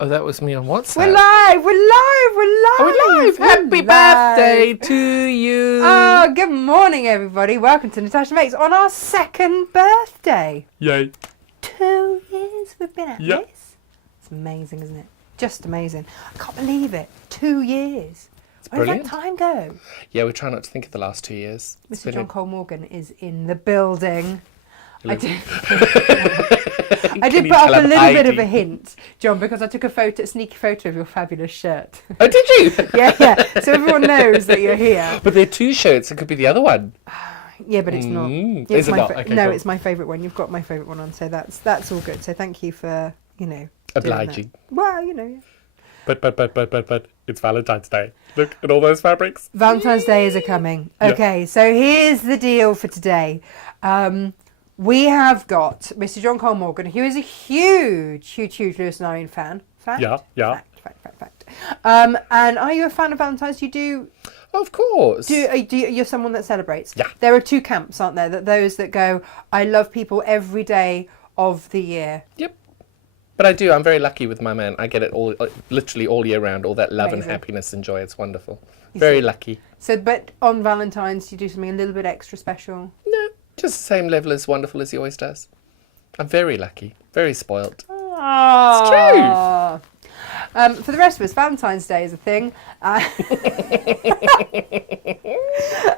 Oh, that was me on WhatsApp. We're live! Happy birthday to you! Oh, good morning, everybody. Welcome to Natasha Makes on our second birthday. Yay. 2 years we've been at Yep. this. It's amazing, isn't it? Just amazing. I can't believe it. 2 years. Where did that time go? Yeah, we try not to think of the last 2 years. Mr. John Cole Morgan is in the building. I did put up a little bit of a hint, John, because I took a sneaky photo of your fabulous shirt. Oh, did you? Yeah. So everyone knows that you're here. But there are 2 shirts. It could be the other one. Yeah, but it's not. Is it not? Okay, no, cool. It's my favourite one. You've got my favourite one on, so that's all good. So thank you for, Obliging. Well, yeah. But it's Valentine's Day. Look at all those fabrics. Valentine's Day is coming. Okay, Yeah. So here's the deal for today. We have got Mr. John Cole Morgan, who is a huge Lewis and Irene fan. Fact? Yeah. Fact. And are you a fan of Valentine's? You do? Of course. You're someone that celebrates? Yeah. There are 2 camps, aren't there? Those that go, I love people every day of the year. Yep. But I do. I'm very lucky with my man. I get it all, literally all year round. All that love Amazing. and happiness and joy. It's wonderful. Very lucky. So, but on Valentine's, you do something a little bit extra special? No, just the same level as wonderful as he always does. I'm very lucky. Very spoilt. It's true. For the rest of us, Valentine's Day is a thing.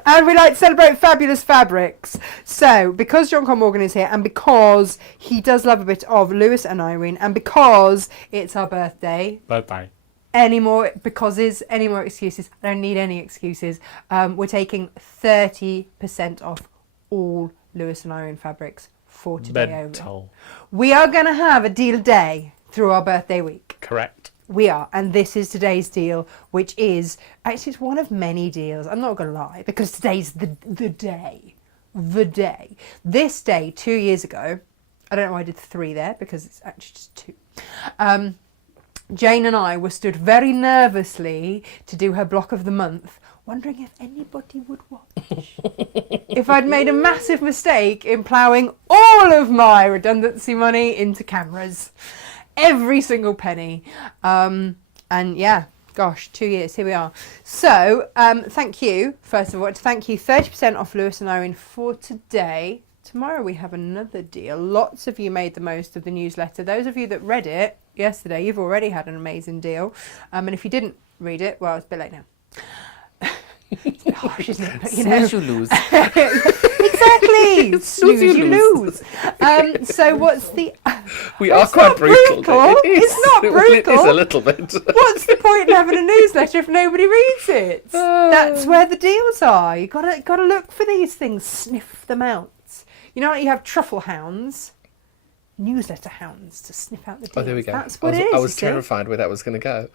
And we like to celebrate fabulous fabrics. So, because John Cole Morgan is here, and because he does love a bit of Lewis and Irene, and because it's our birthday. Bye-bye. Any more excuses? I don't need any excuses. We're taking 30% off all Lewis and Irene fabrics for today only. We are going to have a deal day through our birthday week. Correct. We are, and this is today's deal, which is actually it's one of many deals. I'm not going to lie, because today's the day. This day 2 years ago, I don't know why I did 3 there because it's actually just 2. Jane and I were stood very nervously to do her block of the month, wondering if anybody would watch. If I'd made a massive mistake in ploughing all of my redundancy money into cameras. Every single penny. And yeah, gosh, 2 years, here we are. So, thank you, first of all, thank you, 30% off Lewis and Irene for today. Tomorrow we have another deal. Lots of you made the most of the newsletter. Those of you that read it yesterday, you've already had an amazing deal. And if you didn't read it, well, it's a bit late now. It's a bit harsh, isn't it? But, Snooze, you lose. Exactly. Snooze, you lose. So what's the... We are quite brutal. It's not brutal. It is a little bit. What's the point in having a newsletter if nobody reads it? That's where the deals are. You gotta look for these things, sniff them out. You know, you have truffle hounds, newsletter hounds to sniff out the deals. Oh, there we go. That's what it is. I was terrified where that was going to go.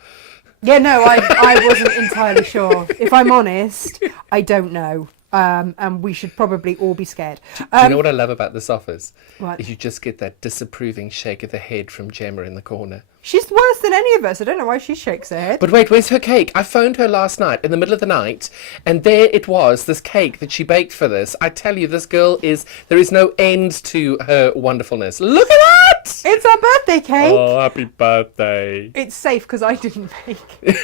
Yeah, no, I wasn't entirely sure. If I'm honest, I don't know. And we should probably all be scared. Do you know what I love about this office? What? Is you just get that disapproving shake of the head from Gemma in the corner. She's worse than any of us. I don't know why she shakes her head. But wait, where's her cake? I phoned her last night in the middle of the night, and there it was, this cake that she baked for this. I tell you, this girl there is no end to her wonderfulness. Look at that! It's our birthday cake. Oh, happy birthday. It's safe because I didn't bake.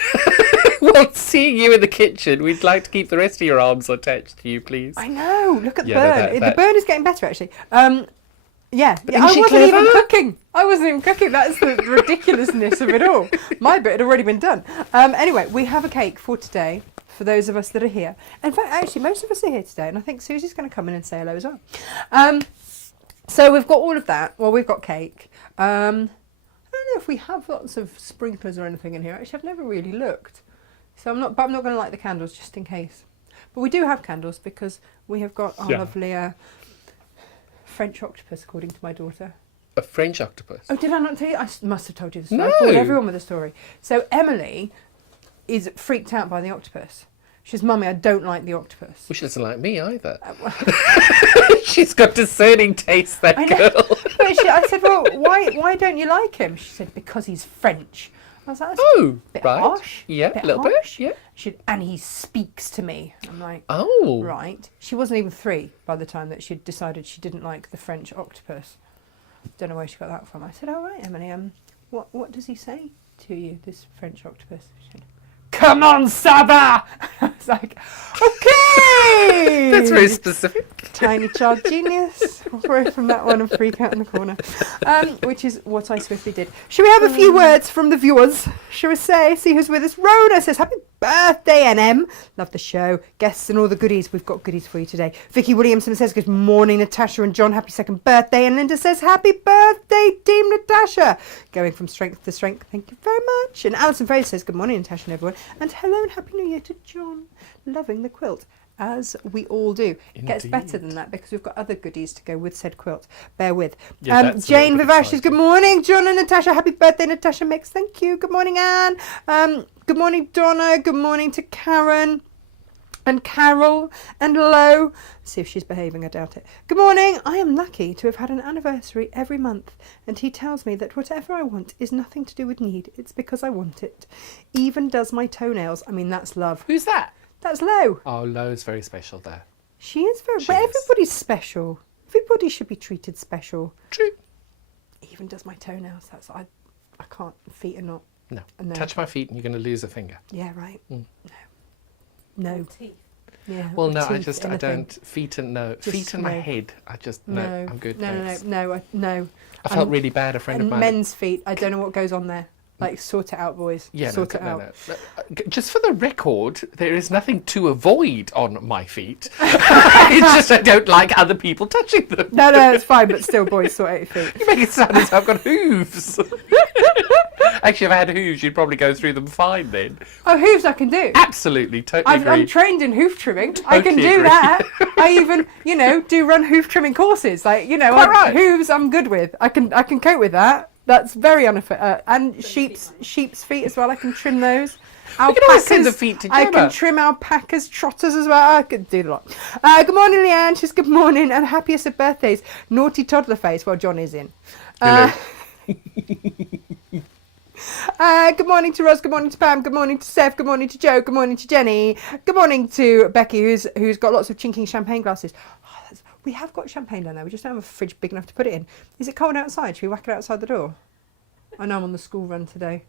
Well, seeing you in the kitchen, we'd like to keep the rest of your arms attached to you, please. I know. Look at the Yeah, burn. that- The burn is getting better, actually. Yeah, But I isn't she wasn't even clever? cooking. That's the ridiculousness of it all. My bit had already been done. Anyway, we have a cake for today, for those of us that are here. In fact, actually, most of us are here today, and I think Susie's going to come in and say hello as well. So we've got all of that. Well, we've got cake. I don't know if we have lots of sprinklers or anything in here. Actually, I've never really looked. So I'm not going to light the candles just in case. But we do have candles because we have got our lovely French octopus, according to my daughter. A French octopus? Oh, did I not tell you? I must have told you the story. No. I bored everyone with the story. So Emily is freaked out by the octopus. She says, Mummy, I don't like the octopus. Well, she doesn't like me either. She's got discerning taste, that girl. But I said, well, why don't you like him? She said, because he's French. I was like, that's a bit harsh. Yeah, bit a little harsh. bit, yeah. And he speaks to me. I'm like, oh. Right. She wasn't even 3 by the time that she'd decided she didn't like the French octopus. Don't know where she got that from. I said, all right, Emily, What does he say to you, this French octopus? Come on, Saba! It's like, okay! That's very specific. Tiny child genius. Walk away from that one and freak out in the corner. Which is what I swiftly did. Should we have a few words from the viewers? Shall we see who's with us? Rhoda says, happy birthday, NM. Love the show. Guests and all the goodies. We've got goodies for you today. Vicky Williamson says, good morning, Natasha and John. Happy second birthday. And Linda says, happy birthday, Team Natasha. Going from strength to strength. Thank you very much. And Alison Fraser says, good morning, Natasha and everyone. And hello and happy new year to John. Loving the quilt. As we all do. It gets better than that because we've got other goodies to go with said quilt. Bear with. Yeah, Jane Vivash says, good morning, John and Natasha. Happy birthday, Natasha Mix. Thank you. Good morning, Anne. Good morning, Donna. Good morning to Karen and Carol and Lo. See if she's behaving. I doubt it. Good morning. I am lucky to have had an anniversary every month, and he tells me that whatever I want is nothing to do with need. It's because I want it. Even does my toenails. I mean, that's love. Who's that? That's Lo. Oh, Lo's very special there. She is very... She But is. everybody's special. Everybody should be treated special. True. Even does my toenails. That's... I can't. Feet are not... No. No. Touch my feet and you're going to lose a finger. Yeah, right. Mm. No. Teeth. Yeah. Well, no, teeth, I anything. don't. Feet and no. Just Feet and my no. head. I just, no, I'm good. No, thanks. no. I felt really bad. A friend of And mine. men's feet. I don't know what goes on there. Like, sort it out, boys. Yeah, sort it out. no. Just for the record, there is nothing to avoid on my feet. It's just I don't like other people touching them. No, it's fine, but still, boys, sort out your feet. You make it sound as if I've got hooves. Actually, if I had hooves, you'd probably go through them fine then. Oh, hooves I can do. Absolutely, totally agree. I'm trained in hoof trimming. I can Totally do agree. that. I even, do run hoof trimming courses. Like, Quite right. hooves I'm good with. I can cope with that. That's very unfair. And sheep's feet as well. I can trim those. You can always send the feet to I Gemma. can trim alpacas, trotters as well. I could do a lot. Good morning, Leanne. She's good morning and happiest of birthdays. Naughty toddler face. Well, John is in. Hello. Good morning to Roz, good morning to Pam, good morning to Seth, good morning to Joe, good morning to Jenny, good morning to Becky who's got lots of chinking champagne glasses. We have got champagne down there, we just don't have a fridge big enough to put it in. Is it cold outside? Should we whack it outside the door? I know I'm on the school run today.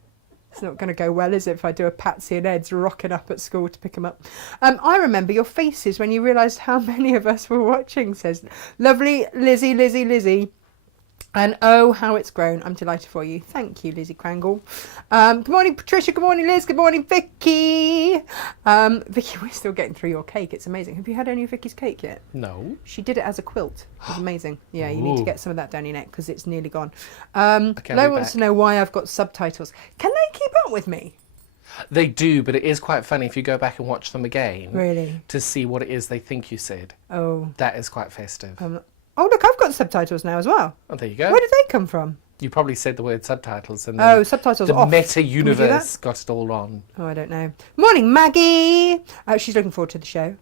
It's not going to go well, is it, if I do a Patsy and Ed's rocking up at school to pick them up. I remember your faces when you realised how many of us were watching, says lovely Lizzie. And oh, how it's grown. I'm delighted for you. Thank you, Lizzie Crangle. Good morning, Patricia. Good morning, Liz. Good morning, Vicky. Vicky, we're still getting through your cake. It's amazing. Have you had any of Vicky's cake yet? No. She did it as a quilt. It was amazing. Yeah, you need to Ooh. get some of that down your neck because it's nearly gone. Okay, Lo I'll be wants back. to know why I've got subtitles. Can they keep up with me? They do, but it is quite funny if you go back and watch them again. Really? To see what it is they think you said. Oh. That is quite festive. Oh, look, I've got subtitles now as well. Oh, there you go. Where did they come from? You probably said the word subtitles and Oh, subtitles the off. meta Can we do universe that? got it all wrong. Oh, I don't know. Morning, Maggie. She's looking forward to the show.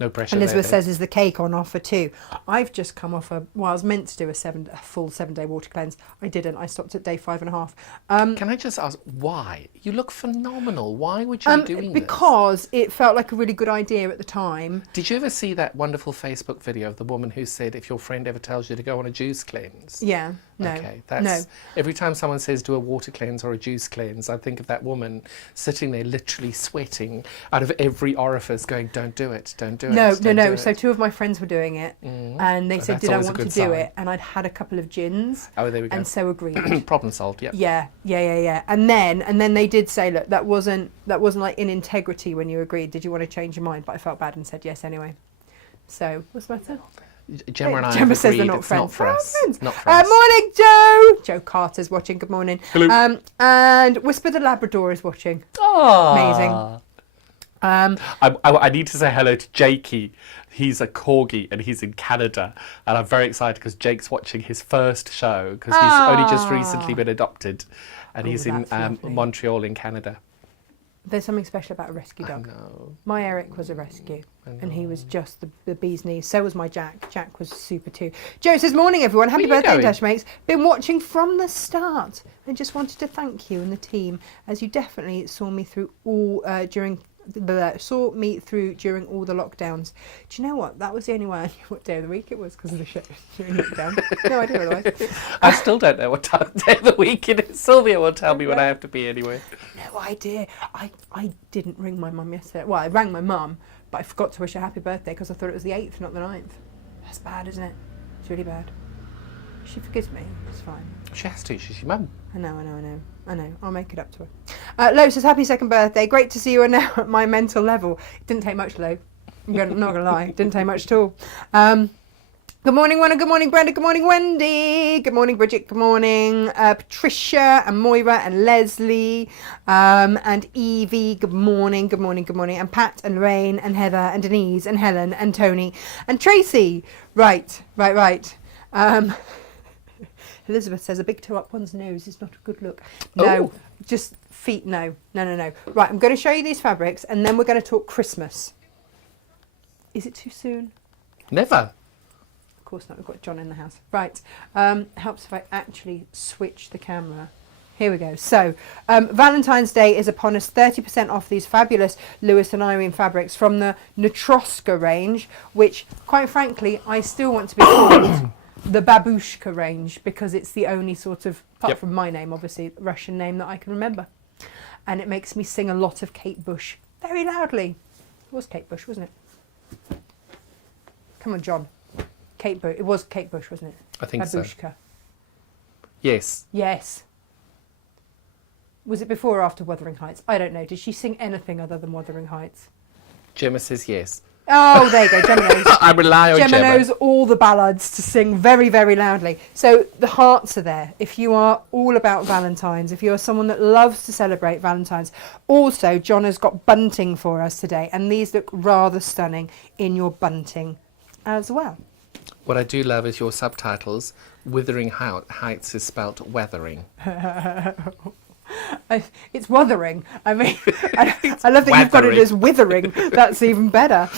No pressure. Elizabeth there, says, is the cake on offer too? I've just come off I was meant to do a full 7-day water cleanse. I didn't. I stopped at day 5.5. Can I just ask why? You look phenomenal. Why would you be doing this? Because it felt like a really good idea at the time. Did you ever see that wonderful Facebook video of the woman who said, if your friend ever tells you to go on a juice cleanse? Yeah. No. Okay, that's No. every time someone says do a water cleanse or a juice cleanse, I think of that woman sitting there literally sweating out of every orifice going, don't do it, don't do it. No. don't do So it." 2 of my friends were doing it, and they Oh, said, that's did I always a want to good do sign. it? And I'd had a couple of gins, Oh, there we go. and so agreed. Problem solved, yep. Yeah. And then they did say, look, that wasn't like in integrity when you agreed. Did you want to change your mind? But I felt bad and said yes anyway. So what's the matter? Gemma and I Gemma have says they're agreed not it's friends. not for They're us. friends. Not for us. Morning, Joe. Joe Carter's watching. Good morning. Hello. And Whisper the Labrador is watching. Aww. Amazing. I need to say hello to Jakey. He's a corgi and he's in Canada, and I'm very excited because Jake's watching his first show because he's only just recently been adopted, and Oh, he's in that's lovely. Montreal in Canada. There's something special about a rescue dog. No. My Eric was a rescue, and he was just the bee's knees. So was my Jack. Jack was super too. Joe says, morning everyone. Happy Where are you birthday, going? Dash Mates. Been watching from the start. I just wanted to thank you and the team, as you definitely saw me through all during saw me through during all the lockdowns. Do you know what? That was the only way I knew what day of the week it was because of the shit during lockdown. No idea otherwise. I still don't know what day of the week it is. Sylvia will tell me when I have to be anyway. No idea. I didn't ring my mum yesterday. Well, I rang my mum, but I forgot to wish her happy birthday because I thought it was the 8th, not the 9th. That's bad, isn't it? It's really bad. She forgives me. It's fine. She has to. She's your mum. I know. I'll make it up to her. Lo says, happy 2nd birthday. Great to see you are now at my mental level. It didn't take much, Lo. I'm not going to lie. It didn't take much at all. Good morning, Ronna. Good morning, Brenda. Good morning, Wendy. Good morning, Bridget. Good morning, Patricia and Moira and Leslie and Evie. Good morning, good morning, good morning. And Pat and Lorraine and Heather and Denise and Helen and Tony and Tracy. Right. Elizabeth says a big toe up one's nose is not a good look. No, just feet, no. Right, I'm going to show you these fabrics and then we're going to talk Christmas. Is it too soon? Never. Of course not, we've got John in the house. Right, helps if I actually switch the camera. Here we go. So, Valentine's Day is upon us. 30% off these fabulous Lewis and Irene fabrics from the Natasha range, which, quite frankly, I still want to be called the Babushka range because it's the only sort of, apart from my name, obviously, Russian name that I can remember. And it makes me sing a lot of Kate Bush very loudly. It was Kate Bush, wasn't it? Come on, John. Kate Bush. It was Kate Bush, wasn't it? I think so. Babushka. Yes. Yes. Was it before or after Wuthering Heights? I don't know. Did she sing anything other than Wuthering Heights? Gemma says yes. Oh, there you go. Gemma knows. I rely on Gemma. Gemma knows all the ballads to sing very, very loudly. So the hearts are there. If you are all about Valentine's, if you're someone that loves to celebrate Valentine's. Also, John has got bunting for us today. And these look rather stunning in your bunting as well. What I do love is your subtitles. Wuthering Heights is spelt weathering. It's wuthering. I mean, I love that you've got it as withering. That's even better.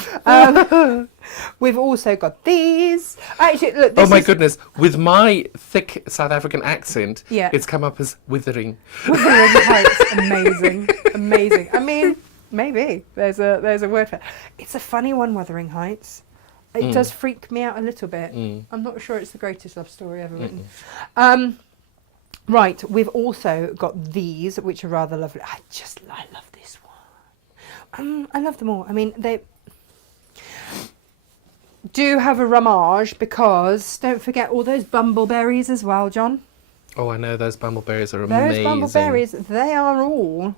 We've also got these. Actually, look. Oh my goodness! With my thick South African accent, yeah, it's come up as withering. Wuthering Heights, amazing. I mean, maybe there's a word for it. It's a funny one, Wuthering Heights. It does freak me out a little bit. I'm not sure it's the greatest love story ever written. Right, we've also got these, which are rather lovely. I love this one. I love them all. I mean, they do have a ramage because, don't forget, all those bumbleberries as well, John. Oh, I know, those bumbleberries are amazing. Those bumbleberries, they are all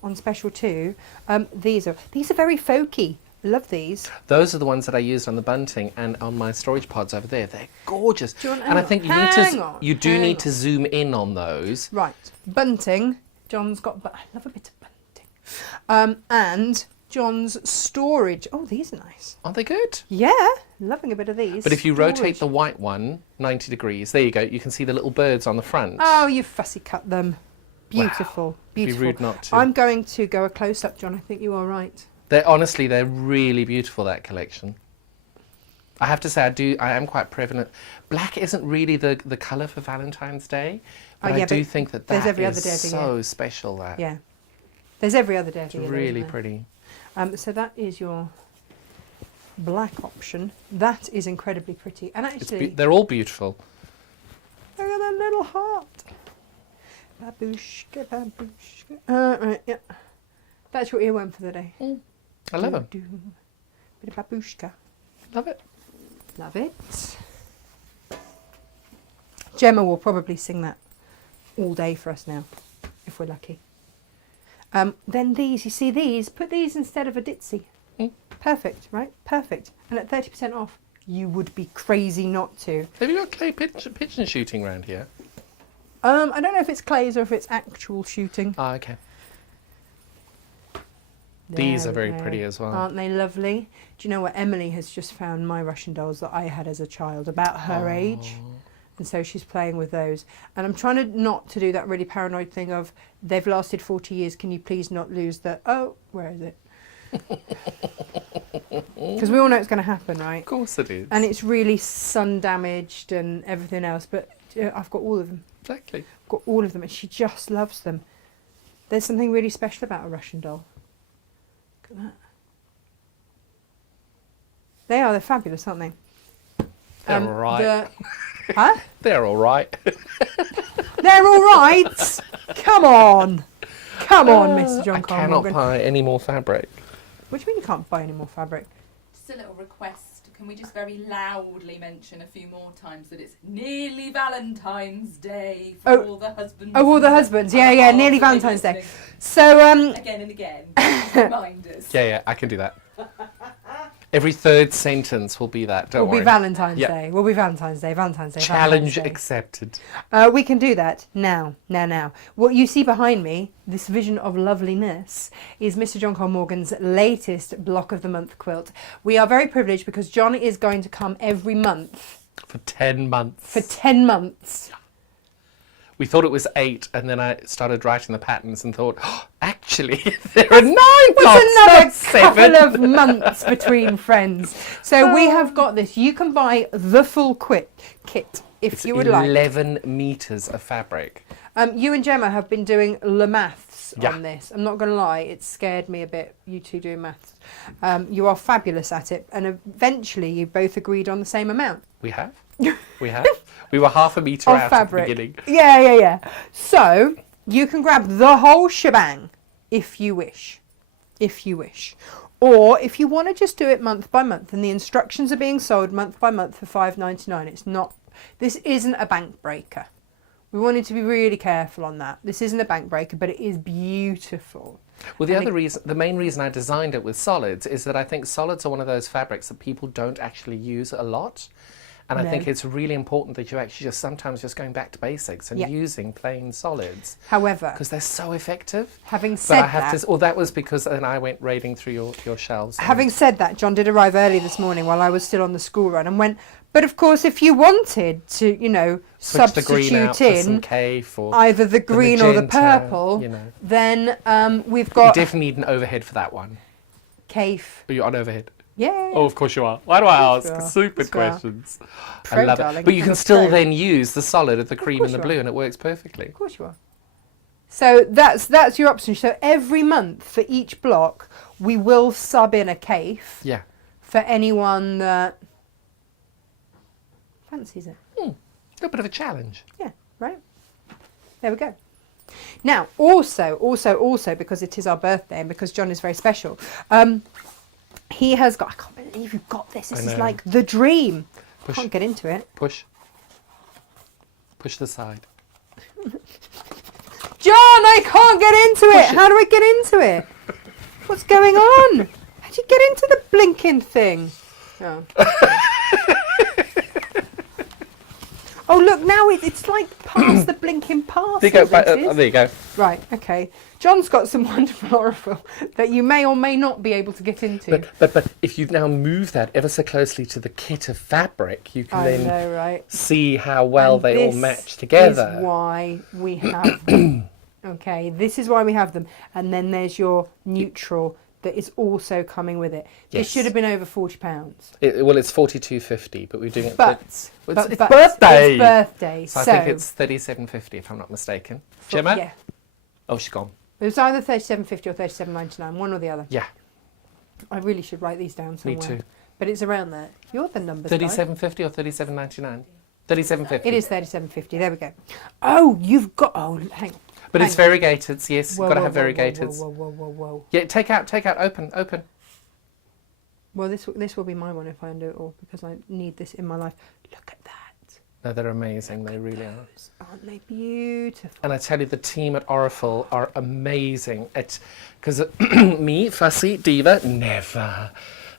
on special too. These are very folky. Love these. Those are the ones that I used on the bunting and on my storage pods over there. They're gorgeous. And I think you do need to zoom in on those. Right. Bunting. John's got... I love a bit of bunting. And John's storage. Oh, these are nice. Aren't they good? Yeah. Loving a bit of these. But if you rotate the white one 90 degrees, there you go. You can see the little birds on the front. Oh, you fussy cut them. Beautiful. Wow. Beautiful. Be rude not to. I'm going to go a close-up, John. I think you are right. They're really beautiful, that collection. I have to say, I am quite prevalent. Black isn't really the colour for Valentine's Day, but I do think that every is other day of the so year. special. That yeah, there's every other day of the year. It's really pretty. So that is your black option. That is incredibly pretty, and actually they're all beautiful. Look at that little heart. Babushka, babushka. Right, yeah. That's your earworm for the day. I love them. Bit of babushka. Love it. Love it. Gemma will probably sing that all day for us now, if we're lucky. Then these, you see these? Put these instead of a ditzy. Perfect, right? Perfect. And at 30% off, you would be crazy not to. Have you got clay pigeon shooting around here? I don't know if it's clays or if it's actual shooting. Ah, okay. These are very pretty as well. Aren't they lovely? Do you know what? Emily has just found my Russian dolls that I had as a child, about her age. And so she's playing with those. And I'm trying not to do that really paranoid thing of, they've lasted 40 years, can you please not lose the, oh, where is it? Because we all know it's going to happen, right? Of course it is. And it's really sun damaged and everything else. But I've got all of them. Exactly. I've got all of them and she just loves them. There's something really special about a Russian doll. Look at that. They're fabulous, aren't they? They're all right. Huh? They're all right. They're all right. Come on, Mr. John I Carl cannot Morgan. buy any more fabric. What do you mean you can't buy any more fabric? Just a little request. Can we just very loudly mention a few more times that it's nearly Valentine's Day for all the husbands? Oh, all the husbands. Yeah, nearly Valentine's Day. So, Again and again. Reminders. Yeah, I can do that. Every third sentence will be that. Don't will worry. be Valentine's Yeah. Day. Will be Valentine's Day. Valentine's Day. Challenge Valentine's Day. accepted. We can do that now. What you see behind me, this vision of loveliness, is Mr. John Cole Morgan's latest Block of the Month quilt. We are very privileged because John is going to come every month. For 10 months. For 10 months. We thought it was 8, and then I started writing the patterns and thought, oh, actually, there are 9 blocks, Another not 7. couple of months between friends. So we have got this. You can buy the full kit if you would like. 11 metres of fabric. You and Gemma have been doing le maths Yeah. on this. I'm not going to lie, it scared me a bit, you two doing maths. You are fabulous at it, and eventually you both agreed on the same amount. We have. We have. We were half a metre Of out fabric. at the beginning. Yeah. So you can grab the whole shebang if you wish. Or if you want to just do it month by month, and the instructions are being sold month by month for $5.99. It's not. This isn't a bank breaker. We wanted to be really careful on that. This isn't a bank breaker, but it is beautiful. Well, the main reason I designed it with solids is that I think solids are one of those fabrics that people don't actually use a lot. And I think it's really important that you actually just sometimes just going back to basics and using plain solids. However, because they're so effective. Having said that was because then I went raiding through your shelves. Having said that, John did arrive early this morning while I was still on the school run and went, but of course if you wanted to, switch the green out for some in cave or either the green or the magenta, purple, then we've got... You definitely need an overhead for that one. Cave. Are you on overhead? Yeah. Oh, of course you are. Why do I ask? you are. Stupid Of course you are. questions. Pro, I love darling. it. But you can I'm a still pro. then use the solid of the cream and course the you blue, are. and it works perfectly. Of course you are. So that's your option. So every month for each block, we will sub in a cave Yeah. for anyone that fancies it. A little bit of a challenge. Yeah, right. There we go. Now, also, because it is our birthday and because John is very special, he has got... I can't believe you've got this. This is know. like the dream. Push. Can't get into it. Push. Push the side. John, I can't get into it. How do I get into it? What's going on? How'd you get into the blinking thing? Oh. Oh, look, now it's like past the blinking pass. There you go. Right, okay. John's got some wonderful Oracle that you may or may not be able to get into. But if you now move that ever so closely to the kit of fabric, you can I then know, right? see how well And they all this match together. Is why we have them. Okay, this is why we have them. And then there's your neutral that is also coming with it. This Yes. should have been over £40. Well, it's $42.50, but we're doing it. But it's birthday. birthday. It's birthday. So I think it's $37.50 if I'm not mistaken. Gemma? Yeah. Oh, she's gone. It was either $37.50 or $37.99, one or the other. Yeah, I really should write these down somewhere. me too. But it's around there. You're the numbers guy. $37.50 or $37.99? $37.50. It is $37.50. There we go. Oh, you've got... Oh, hang on. But it's variegated. Yes, Whoa, you've got to whoa, have whoa, variegated. Whoa. Yeah, take out, open. Well, this will be my one if I undo it all because I need this in my life. Look at that. No, they're amazing. They really are. Aren't they beautiful? And I tell you, the team at Orifel are amazing. Because me, fussy, diva, never.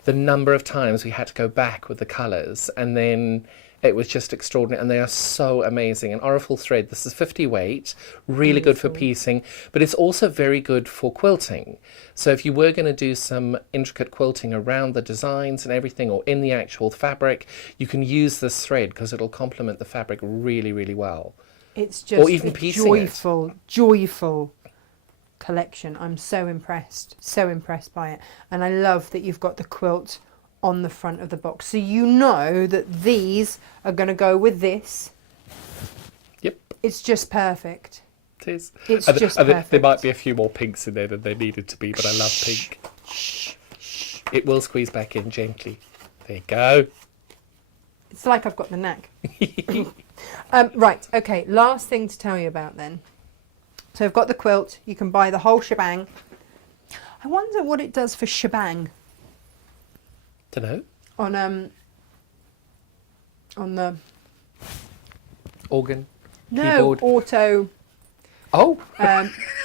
The number of times we had to go back with the colours, and then it was just extraordinary. And they are so amazing. And Orifel thread, this is 50 weight, really good for piecing, but it's also very good for quilting. So if you were going to do some intricate quilting around the designs and everything, or in the actual fabric, you can use this thread because it'll complement the fabric really, really well. It's just even a piecing it. joyful collection. I'm so impressed by it. And I love that you've got the quilt on the front of the box. So you know that these are going to go with this. Yep, It's just perfect. it is. It's And just there perfect. might be a few more pinks in there than there needed to be, but I love pink. Shh. It will squeeze back in gently. There you go. It's like I've got the knack. Right, okay, last thing to tell you about then. So I've got the quilt. You can buy the whole shebang. I wonder what it does for shebang. Dunno. On the Organ. no Keyboard. auto Oh.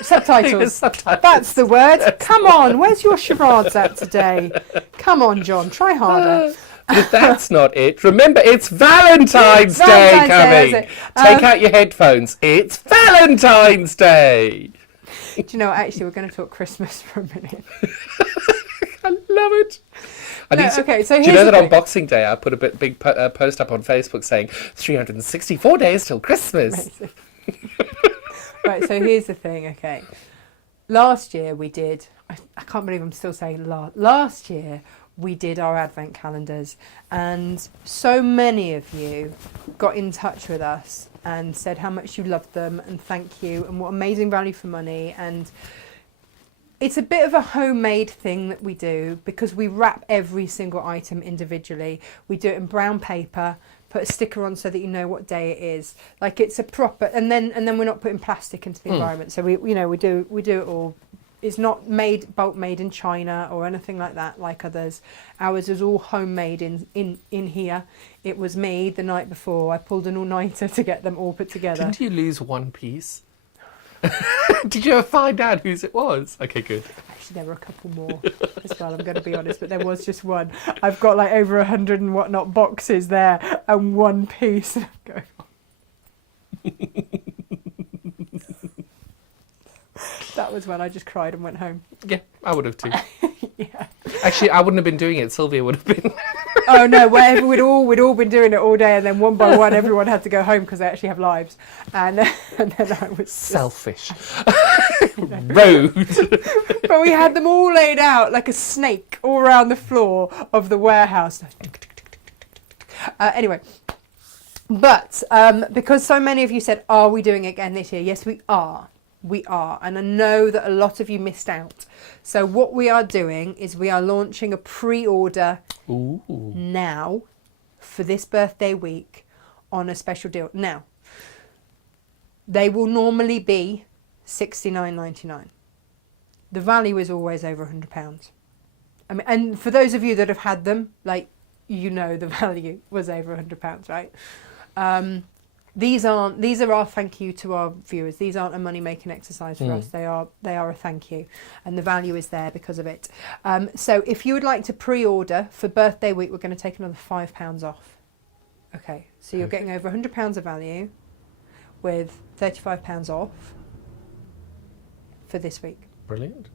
subtitles. Subtitles. That's the word. Come on, where's your charades at today? Come on, John, try harder. But if that's not it, remember it's Valentine's Day Valentine's Day, coming. is it? Take out your headphones. It's Valentine's Day. Do you know, actually, we're going to talk Christmas for a minute. I love it. Okay, so do you here's know the that on thing. Boxing Day I put a big post up on Facebook saying 364 days till Christmas. Amazing. Right, so here's the thing, okay. Last year we did, I can't believe I'm still saying last year we did our advent calendars, and so many of you got in touch with us and said how much you loved them and thank you and what amazing value for money. And it's a bit of a homemade thing that we do because we wrap every single item individually. We do it in brown paper, put a sticker on so that you know what day it is. Like it's a proper, and then we're not putting plastic into the environment. So we do it all. It's not bulk made in China or anything like that, like others. Ours is all homemade in here. It was me the night before. I pulled an all-nighter to get them all put together. Didn't you lose one piece? Did you ever find out whose it was? Okay, good. Actually, there were a couple more as well, I'm going to be honest, but there was just one. I've got like over 100 and whatnot boxes there and one piece. Going on. That was when I just cried and went home. Yeah, I would have too. Yeah. Actually, I wouldn't have been doing it. Sylvia would have been. Oh no, wherever we'd all been doing it all day, and then one by one everyone had to go home because they actually have lives. And then I was just, Selfish. Rude. but we had them all laid out like a snake all around the floor of the warehouse. Anyway, but because so many of you said, are we doing it again this year? Yes, we are. We are. And I know that a lot of you missed out. So what we are doing is we are launching a pre-order now for this birthday week on a special deal. Now, they will normally be $69.99. The value is always over £100. I mean, and for those of you that have had them, like, you know the value was over £100, right? These are our thank you to our viewers. These aren't a money making exercise for us. They are a thank you, and the value is there because of it. So if you would like to pre-order for birthday week, we're going to take another £5 off. Okay, so you're getting over £100 of value with £35 off for this week. Brilliant.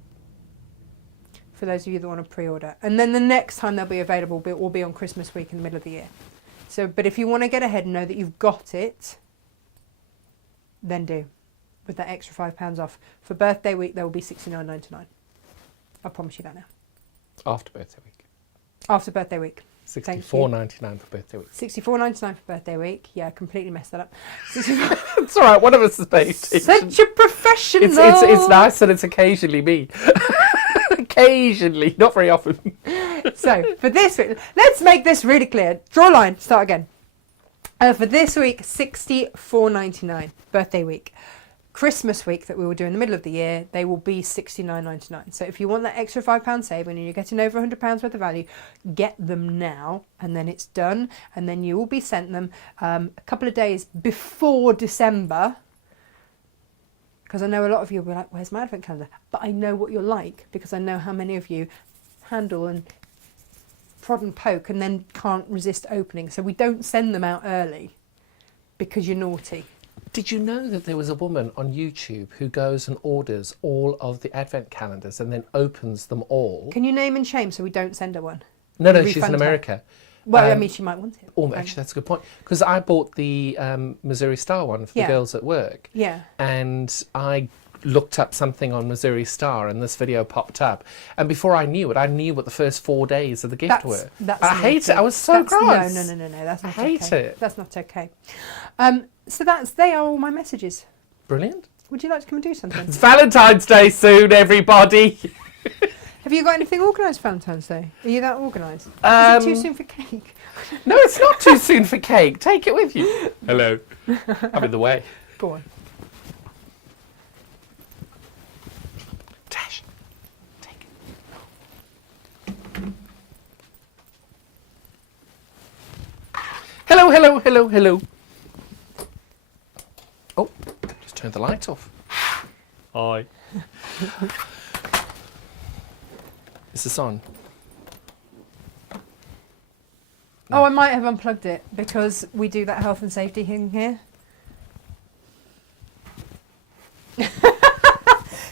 For those of you that want to pre-order, and then the next time they'll be available will be on Christmas week in the middle of the year. So, but if you want to get ahead and know that you've got it, then do. With that extra £5 off. For birthday week, there will be $69.99. I promise you that now. After birthday week. After birthday week. $64.99 for birthday week. $64.99 for birthday week. Yeah, I completely messed that up. It's all right. One of us is paid. Such a professional. It's nice that it's occasionally me. Occasionally, not very often. So, for this week, let's make this really clear. Draw a line, start again. For this week, $64.99, birthday week. Christmas week that we will do in the middle of the year, they will be $69.99. So if you want that extra £5 saving and you're getting over £100 worth of value, get them now, and then it's done, and then you will be sent them a couple of days before December. Because I know a lot of you will be like, where's my advent calendar? But I know what you're like, because I know how many of you handle and prod and poke and then can't resist opening. So we don't send them out early because you're naughty. Did you know that there was a woman on YouTube who goes and orders all of the advent calendars and then opens them all? Can you name and shame so we don't send her one? No, Refund she's in her. America. Well, I mean, she might want it. Oh, actually, that's a good point. Because I bought the Missouri Star one for the girls at work. Yeah. And I looked up something on Missouri Star and this video popped up. And before I knew it, I knew what the first 4 days of the gift were. I hate it. I was so cross. No. That's not okay. I hate it. That's not okay. So they are all my messages. Brilliant. Would you like to come and do something? It's Valentine's Day soon, everybody. Have you got anything organised for Valentine's Day? Are you that organised? Is it too soon for cake? No, it's not too soon for cake. Take it with you. Hello. I'm in the way. Go on. Tash, take it. Hello, hello, hello, hello. Oh, just turned the light off. Hi. Is this on? Oh, I might have unplugged it because we do that health and safety thing here.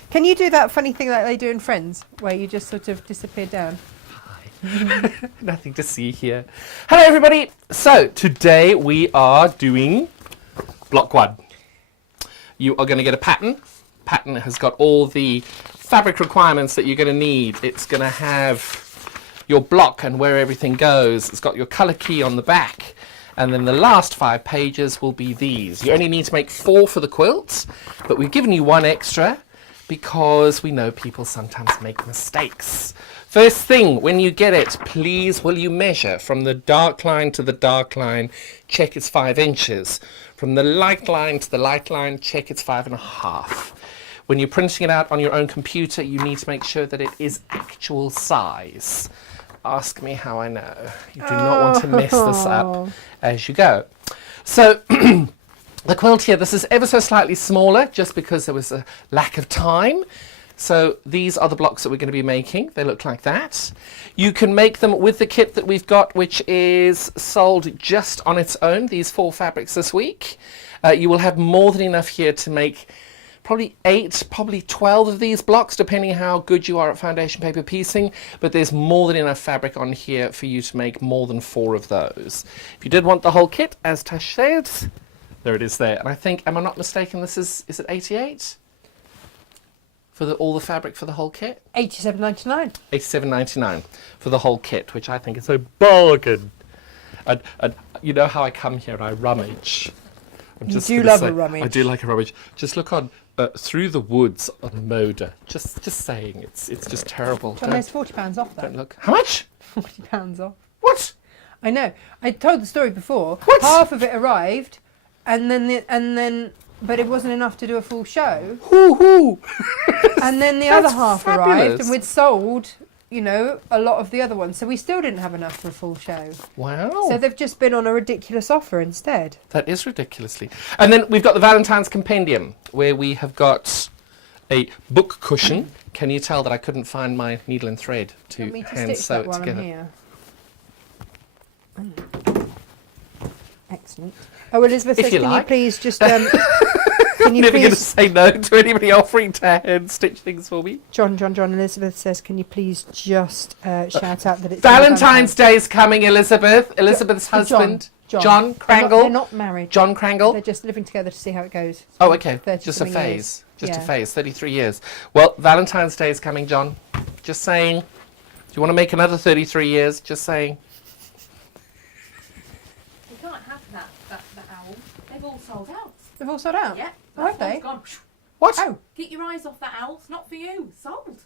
Can you do that funny thing that they do in Friends, where you just sort of disappear down? Hi. Nothing to see here. Hello, everybody. So today we are doing block 1. You are going to get a pattern. Pattern has got all the fabric requirements that you're going to need. It's going to have your block and where everything goes. It's got your colour key on the back. And then the last 5 pages will be these. You only need to make 4 for the quilts, but we've given you 1 extra because we know people sometimes make mistakes. First thing, when you get it, please will you measure from the dark line to the dark line, check it's 5 inches. From the light line to the light line, check it's 5.5. When you're printing it out on your own computer, you need to make sure that it is actual size. Ask me how I know. You do not want to mess this up as you go. So the quilt here, this is ever so slightly smaller just because there was a lack of time. So these are the blocks that we're going to be making. They look like that. You can make them with the kit that we've got, which is sold just on its own, these 4 fabrics this week. You will have more than enough here to make probably 8, probably 12 of these blocks, depending how good you are at foundation paper piecing, but there's more than enough fabric on here for you to make more than 4 of those. If you did want the whole kit, as Tash said, there it is there. And I think, am I not mistaken, this is it 88? For all the fabric for the whole kit? £87.99. £87.99 for the whole kit, which I think is a bargain. And you know how I come here and I rummage. You do love a rummage. I do like a rummage. Just look on Through the Woods on Moda. Just saying, it's just terrible. John, there's £40 off that. Don't look. How much? £40 off. What? I know. I told the story before. What? Half of it arrived, and then, but it wasn't enough to do a full show. Hoo-hoo. And then the other That's half fabulous. arrived, and we'd sold, you know, a lot of the other ones. So we still didn't have enough for a full show. Wow. So they've just been on a ridiculous offer instead. That is ridiculously. And then we've got the Valentine's Compendium, where we have got a book cushion. Can you tell that I couldn't find my needle and thread to Want me to hand stitch sew that it while together? I'm here? Excellent. Oh, Elizabeth If says, you can like. you please just... can you Never going to please... say no to anybody offering to hand stitch things for me. John, Elizabeth says, can you please just shout out that it's... Valentine's Day's coming, Elizabeth. Elizabeth's husband. John Crangle. They're not married. John Crangle. They're just living together to see how it goes. Oh, okay. 30 Just a something phase. years. Just a Yeah. phase. 33 years. Well, Valentine's Day is coming, John. Just saying. Do you want to make another 33 years? Just saying. We can't have the owl. They've all sold out. They've all sold out? Yeah. Oh, have they? Gone. What? Oh, Get your eyes off that owl. It's not for you. Sold.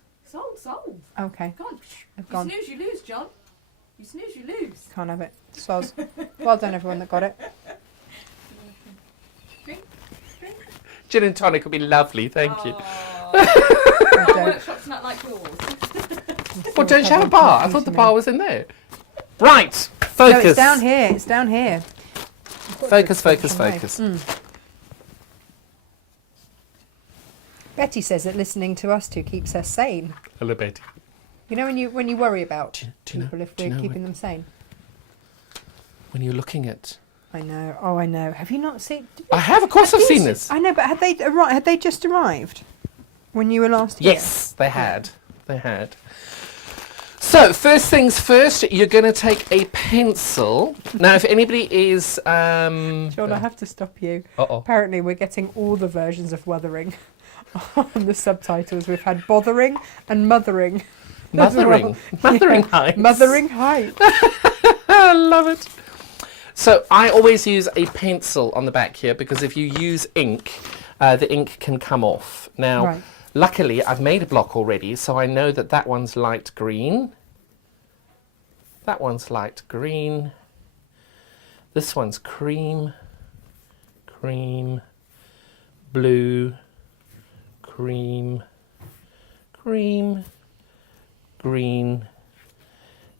okay. Gone. They've You gone. snooze, you lose, John. You snooze, you lose. Can't have it. Soz. Well done, everyone that got it. Gin and tonic would be lovely. Thank you. Our don't. workshop's not like yours. Well, don't you have a bar? I thought the bar was in there. Right. No, Focus. it's down here. It's down here. Focus, Away. focus. Betty says that listening to us two keeps her sane. Hello, Betty. You know when you worry about Do you know- people if do you we're know keeping them sane. When you're looking at... I know. Oh, I know. Have you not seen? I have, of course I've seen this. I know, but had they arrived? Had they just arrived when you were last here? Yes, they had. They had. So, first things first, you're going to take a pencil. Now, if anybody is... John, I have to stop you. Uh-oh. Apparently, we're getting all the versions of Wuthering on the subtitles. We've had Bothering and Mothering. as well. Mothering. Mothering Yeah. Heights. Mothering Heights. I love it. So, I always use a pencil on the back here because if you use ink, the ink can come off. Now, Right. Luckily, I've made a block already, so I know that that one's light green. That one's light green. This one's cream, cream, blue, cream, cream, green,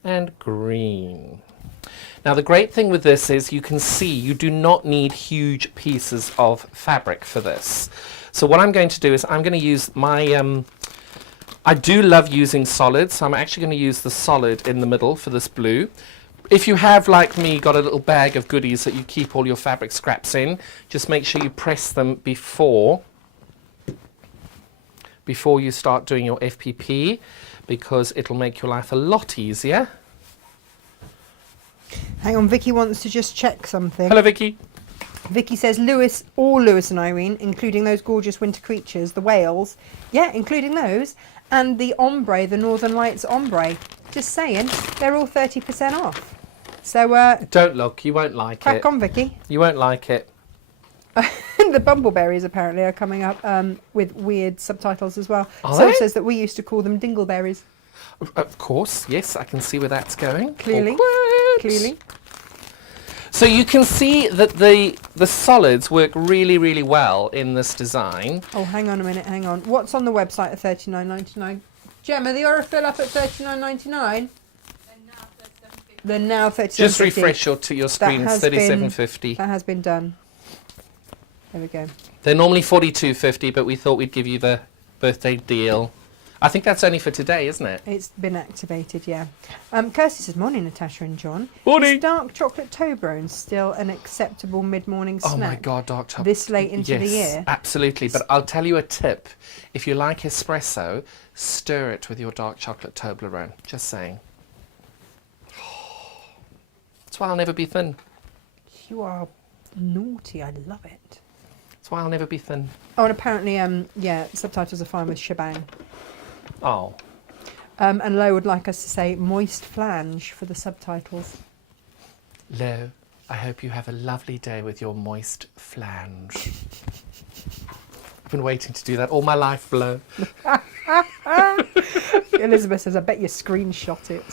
and green. Now the great thing with this is you can see you do not need huge pieces of fabric for this. So what I'm going to do is I'm going to use my, I do love using solids, so I'm actually going to use the solid in the middle for this blue. If you have, like me, got a little bag of goodies that you keep all your fabric scraps in, just make sure you press them before you start doing your FPP, because it'll make your life a lot easier. Hang on, Vicky wants to just check something. Hello, Vicky. Vicky says Lewis and Irene, including those gorgeous winter creatures, the whales. Yeah, including those. And the ombre, the Northern Lights ombre. Just saying, they're all 30% off. So, don't look, you won't like it. Crack on, Vicky. You won't like it. The bumbleberries apparently are coming up with weird subtitles as well. Are So they? it says that we used to call them dingleberries. Of course, yes, I can see where that's going. Clearly. Awkward. Clearly. So you can see that the solids work really, really well in this design. Oh, hang on a minute, hang on. What's on the website at $39.99? Gemma, the Aurifil up at $39.99? They're now $37.50. Just refresh your screen, it's $37.50. That has been done. There we go. They're normally $42.50, but we thought we'd give you the birthday deal. I think that's only for today, isn't it? It's been activated, yeah. Kirsty says, morning, Natasha and John. Morning. Is dark chocolate Toblerone still an acceptable mid-morning snack? Oh my God, dark chocolate. This late into the year? Absolutely. But I'll tell you a tip. If you like espresso, stir it with your dark chocolate Toblerone. Just saying. That's why I'll never be thin. You are naughty. I love it. That's why I'll never be thin. Oh, and apparently, yeah, subtitles are fine with shebang. Oh. And Lo would like us to say moist flange for the subtitles. Lo, I hope you have a lovely day with your moist flange. I've been waiting to do that all my life, Lo. Elizabeth says, I bet you screenshot it.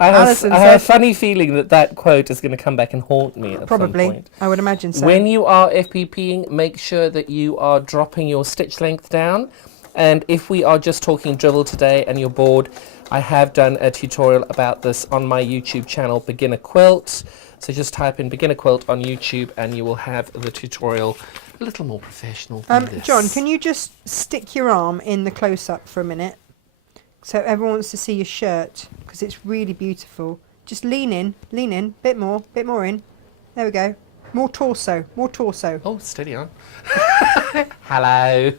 I have a funny feeling that that quote is going to come back and haunt me at some point. I would imagine so. When you are FPPing, make sure that you are dropping your stitch length down. And if we are just talking drivel today and you're bored, I have done a tutorial about this on my YouTube channel, Beginner Quilt. So just type in Beginner Quilt on YouTube and you will have the tutorial a little more professional than this. John, can you just stick your arm in the close-up for a minute? So everyone wants to see your shirt, because it's really beautiful. Just lean in, bit more in. There we go. More torso. Oh, steady on. Hello.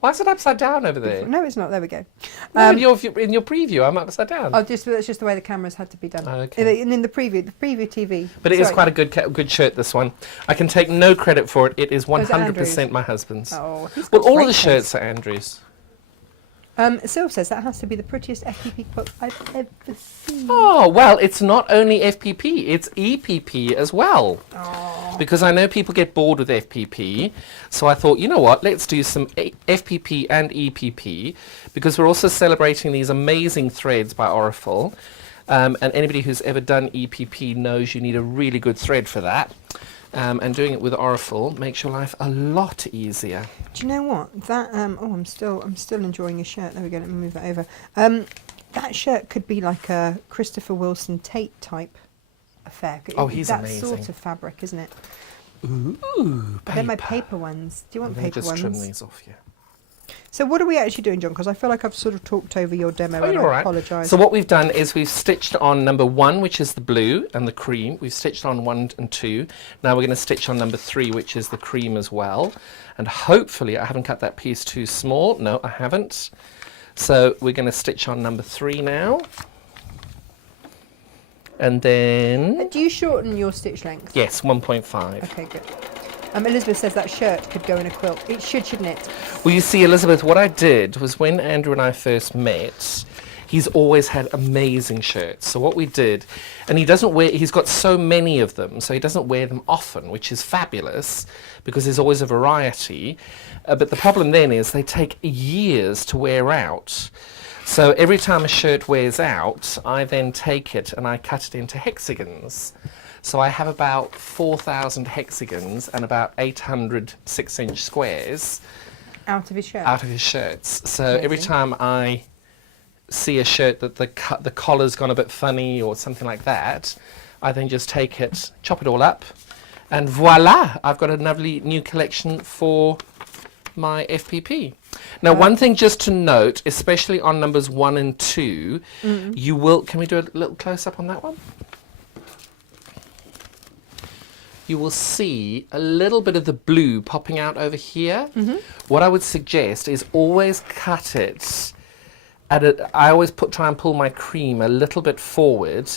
Why is it upside down over there? No, it's not. There we go. No, in your preview, I'm upside down. Oh, that's just the way the cameras had to be done. Oh, okay. And in the preview TV. But it is quite a good shirt, this one. I can take no credit for it. It is 100% my husband's. Oh, he's Well, got all of great the taste. shirts are Andrew's. Sil says that has to be the prettiest FPP quilt I've ever seen. Oh, well, it's not only FPP, it's EPP as well. Oh. Because I know people get bored with FPP, so I thought, you know what, let's do some FPP and EPP, because we're also celebrating these amazing threads by Aurifil. And anybody who's ever done EPP knows you need a really good thread for that. And doing it with Aurifil makes your life a lot easier. Do you know what? That I'm still enjoying your shirt. There we go. Let me move that over. That shirt could be like a Christopher Wilson Tate type affair. Oh, he's that amazing. sort of fabric, isn't it? Ooh, They're my paper. paper ones. Do you want Let me paper just ones? trim these off here. So what are we actually doing, John? Because I feel like I've sort of talked over your demo, and you're I all right. apologise. So what we've done is we've stitched on number 1, which is the blue and the cream. We've stitched on 1 and 2. Now we're going to stitch on number 3, which is the cream as well. And hopefully, I haven't cut that piece too small. No, I haven't. So we're going to stitch on number 3 now. And then... Do you shorten your stitch length? Yes, 1.5. Okay, good. Elizabeth says that shirt could go in a quilt. It should, shouldn't it? Well, you see, Elizabeth, what I did was when Andrew and I first met, he's always had amazing shirts. So what we did, and he's got so many of them, so he doesn't wear them often, which is fabulous because there's always a variety. But the problem then is they take years to wear out. So every time a shirt wears out, I then take it and I cut it into hexagons. So I have about 4,000 hexagons and about 800 6-inch squares Out of his shirt. out of his shirts. So every time I see a shirt that the collar's gone a bit funny or something like that, I then just take it, chop it all up, and voila, I've got a lovely new collection for my FPP. Now, one thing just to note, especially on numbers 1 and 2, you will, can we do a little close-up on that one? You will see a little bit of the blue popping out over here. What I would suggest is always cut it I always try and pull my cream a little bit forward,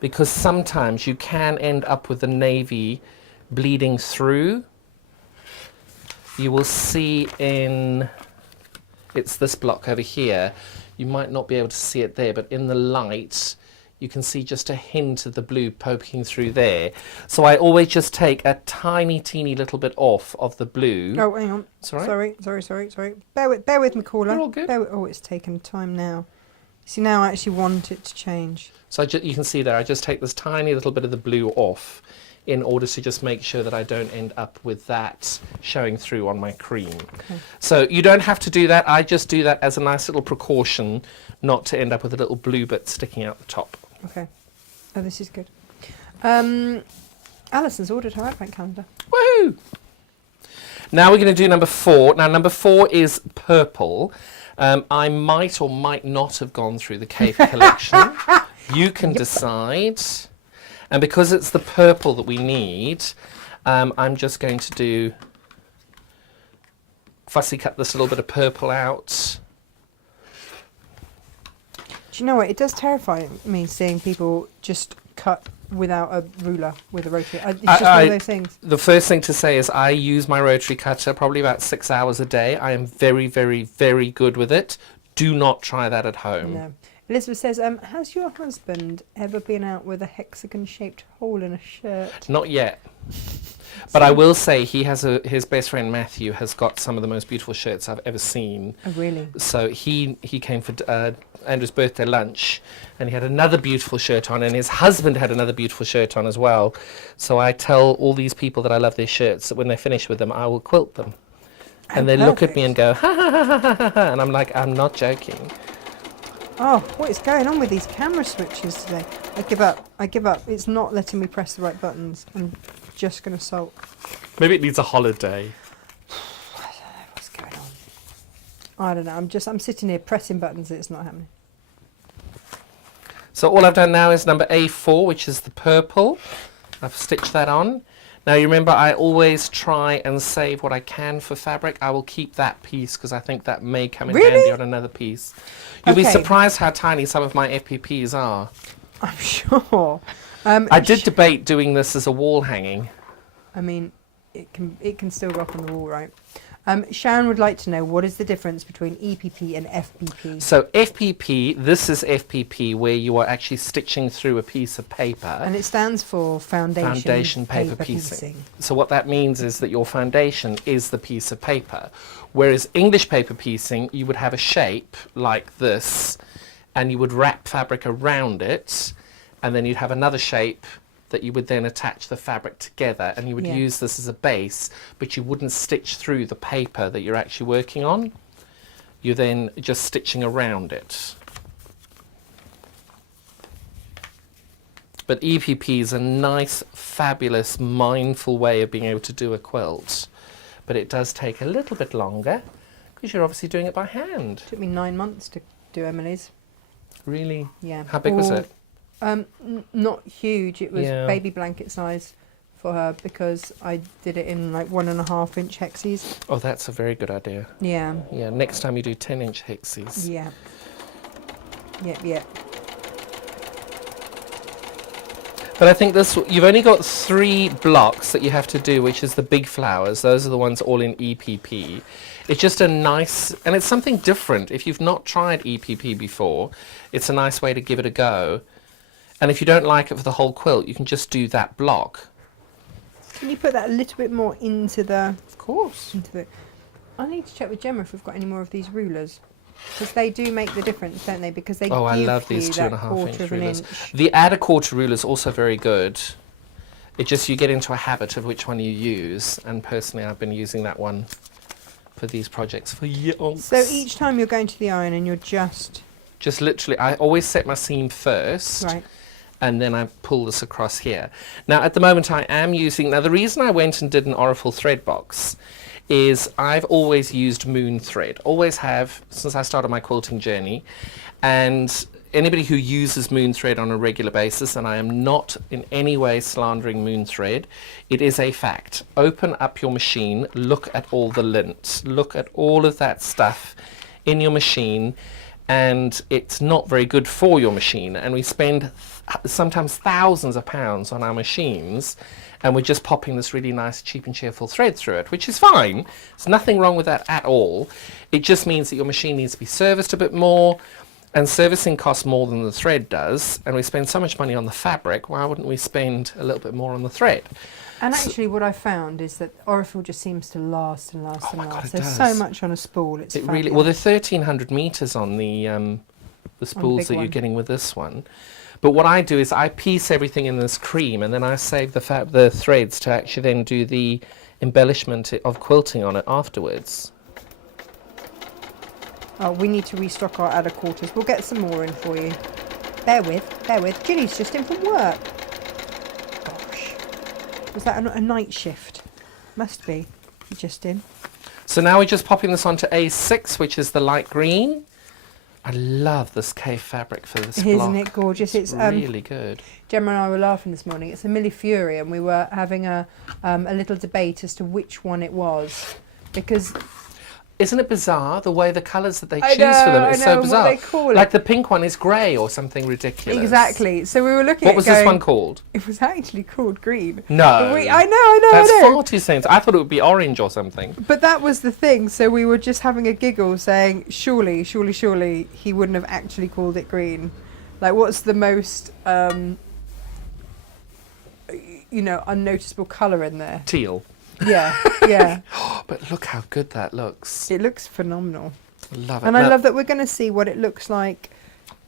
because sometimes you can end up with the navy bleeding through. You will see it's this block over here. You might not be able to see it there, but in the light, you can see just a hint of the blue poking through there. So I always just take a tiny, teeny little bit off of the blue. Oh, hang on. Sorry? Sorry. Bear with me, caller. You're all good. Oh, it's taken time now. See, now I actually want it to change. So you can see there, I just take this tiny little bit of the blue off in order to just make sure that I don't end up with that showing through on my cream. Okay. So you don't have to do that. I just do that as a nice little precaution not to end up with a little blue bit sticking out the top. Okay. Oh, this is good. Alison's ordered her advent calendar. Woohoo! Now we're going to do number 4. Now number 4 is purple. I might or might not have gone through the Cave collection. You can decide. And because it's the purple that we need, I'm just going to fussy cut this little bit of purple out. Do you know what? It does terrify me seeing people just cut without a ruler with a rotary. It's just one of those things. The first thing to say is I use my rotary cutter probably about 6 hours a day. I am very, very, very good with it. Do not try that at home. No. Elizabeth says, has your husband ever been out with a hexagon-shaped hole in a shirt? Not yet. But I will say his best friend Matthew has got some of the most beautiful shirts I've ever seen. Oh, really? So he came for Andrew's birthday lunch, and he had another beautiful shirt on, and his husband had another beautiful shirt on as well. So I tell all these people that I love their shirts that when they finish with them, I will quilt them. And they look at me and go, ha ha ha ha ha ha, and I'm like, I'm not joking. Oh, what is going on with these camera switches today? I give up. It's not letting me press the right buttons. I'm just going to sulk. Maybe it needs a holiday. I don't know what's going on. I don't know. I'm sitting here pressing buttons and it's not happening. So all I've done now is number A4, which is the purple. I've stitched that on. Now you remember I always try and save what I can for fabric. I will keep that piece because I think that may come in handy on another piece. You'll be surprised how tiny some of my FPPs are. I'm sure. I did debate doing this as a wall hanging. I mean, it can still go up on the wall, right? Sharon would like to know, what is the difference between EPP and FBP? So FPP, this is FPP where you are actually stitching through a piece of paper. And it stands for Foundation Paper Piecing. So what that means is that your foundation is the piece of paper. Whereas English paper piecing, you would have a shape like this, and you would wrap fabric around it, and then you'd have another shape that you would then attach the fabric together, and you would use this as a base, but you wouldn't stitch through the paper that you're actually working on. You're then just stitching around it. But EPP is a nice, fabulous, mindful way of being able to do a quilt. But it does take a little bit longer, because you're obviously doing it by hand. It took me 9 months to do Emily's. Really? Yeah. How big was it? Not huge. It was Yeah. baby blanket size for her because I did it in like 1.5 inch hexes. Oh, that's a very good idea. Yeah. Yeah, next time you do 10-inch hexes. Yeah. Yep. But I think this, you've only got 3 blocks that you have to do, which is the big flowers. Those are the ones all in EPP. It's just a nice, and it's something different. If you've not tried EPP before, it's a nice way to give it a go. And if you don't like it for the whole quilt, you can just do that block. Can you put that a little bit more into the... Of course. Into the... I need to check with Gemma if we've got any more of these rulers. Because they do make the difference, don't they? Because they give I love these you 2.5 that inch 1/4 of an rulers. inch. The add a quarter ruler is also very good. It just, you get into a habit of which one you use. And personally, I've been using that one for these projects for years. So each time you're going to the iron and you're just literally, I always set my seam first. right. And then I pull this across here. Now, at the moment, I am using... Now, the reason I went and did an Aurifil thread box is I've always used moon thread. Always have, since I started my quilting journey. And anybody who uses moon thread on a regular basis, and I am not in any way slandering moon thread, it is a fact. Open up your machine, look at all the lint, look at all of that stuff in your machine, and it's not very good for your machine. And we spend sometimes thousands of pounds on our machines, and we're just popping this really nice, cheap and cheerful thread through it, which is fine. There's nothing wrong with that at all. It just means that your machine needs to be serviced a bit more, and servicing costs more than the thread does, and we spend so much money on the fabric. Why wouldn't we spend a little bit more on the thread? And actually what I found is that Aurifil just seems to last and last Oh and my God, last. it There's does. so much on a spool. It's It really, fabulous. well, they're 1,300 meters on the spools big that you're one. getting with this one. But what I do is I piece everything in this cream, and then I save the threads to actually then do the embellishment of quilting on it afterwards. Oh, we need to restock our adder quarters. We'll get some more in for you. Bear with. Ginny's just in from work. Gosh. Was that a night shift? Must be. Just in. So now we're just popping this onto A6, which is the light green. I love this cave fabric for this block. Isn't it gorgeous? It's really good. Gemma and I were laughing this morning. It's a Millefury, and we were having a little debate as to which one it was, because Isn't it bizarre the way the colours that they I choose know, for them? I It's know, so and what bizarre. they call it. Like the pink one is grey or something ridiculous. exactly. So we were looking What at was going, this one called? It was actually called green. No. I know. That's I know. far too sensitive. I thought it would be orange or something. But that was the thing. So we were just having a giggle, saying, surely, he wouldn't have actually called it green. Like, what's the most, unnoticeable colour in there? Teal. Yeah, yeah. But look how good that looks. It looks phenomenal. Love it. And I Now- love that we're going to see what it looks like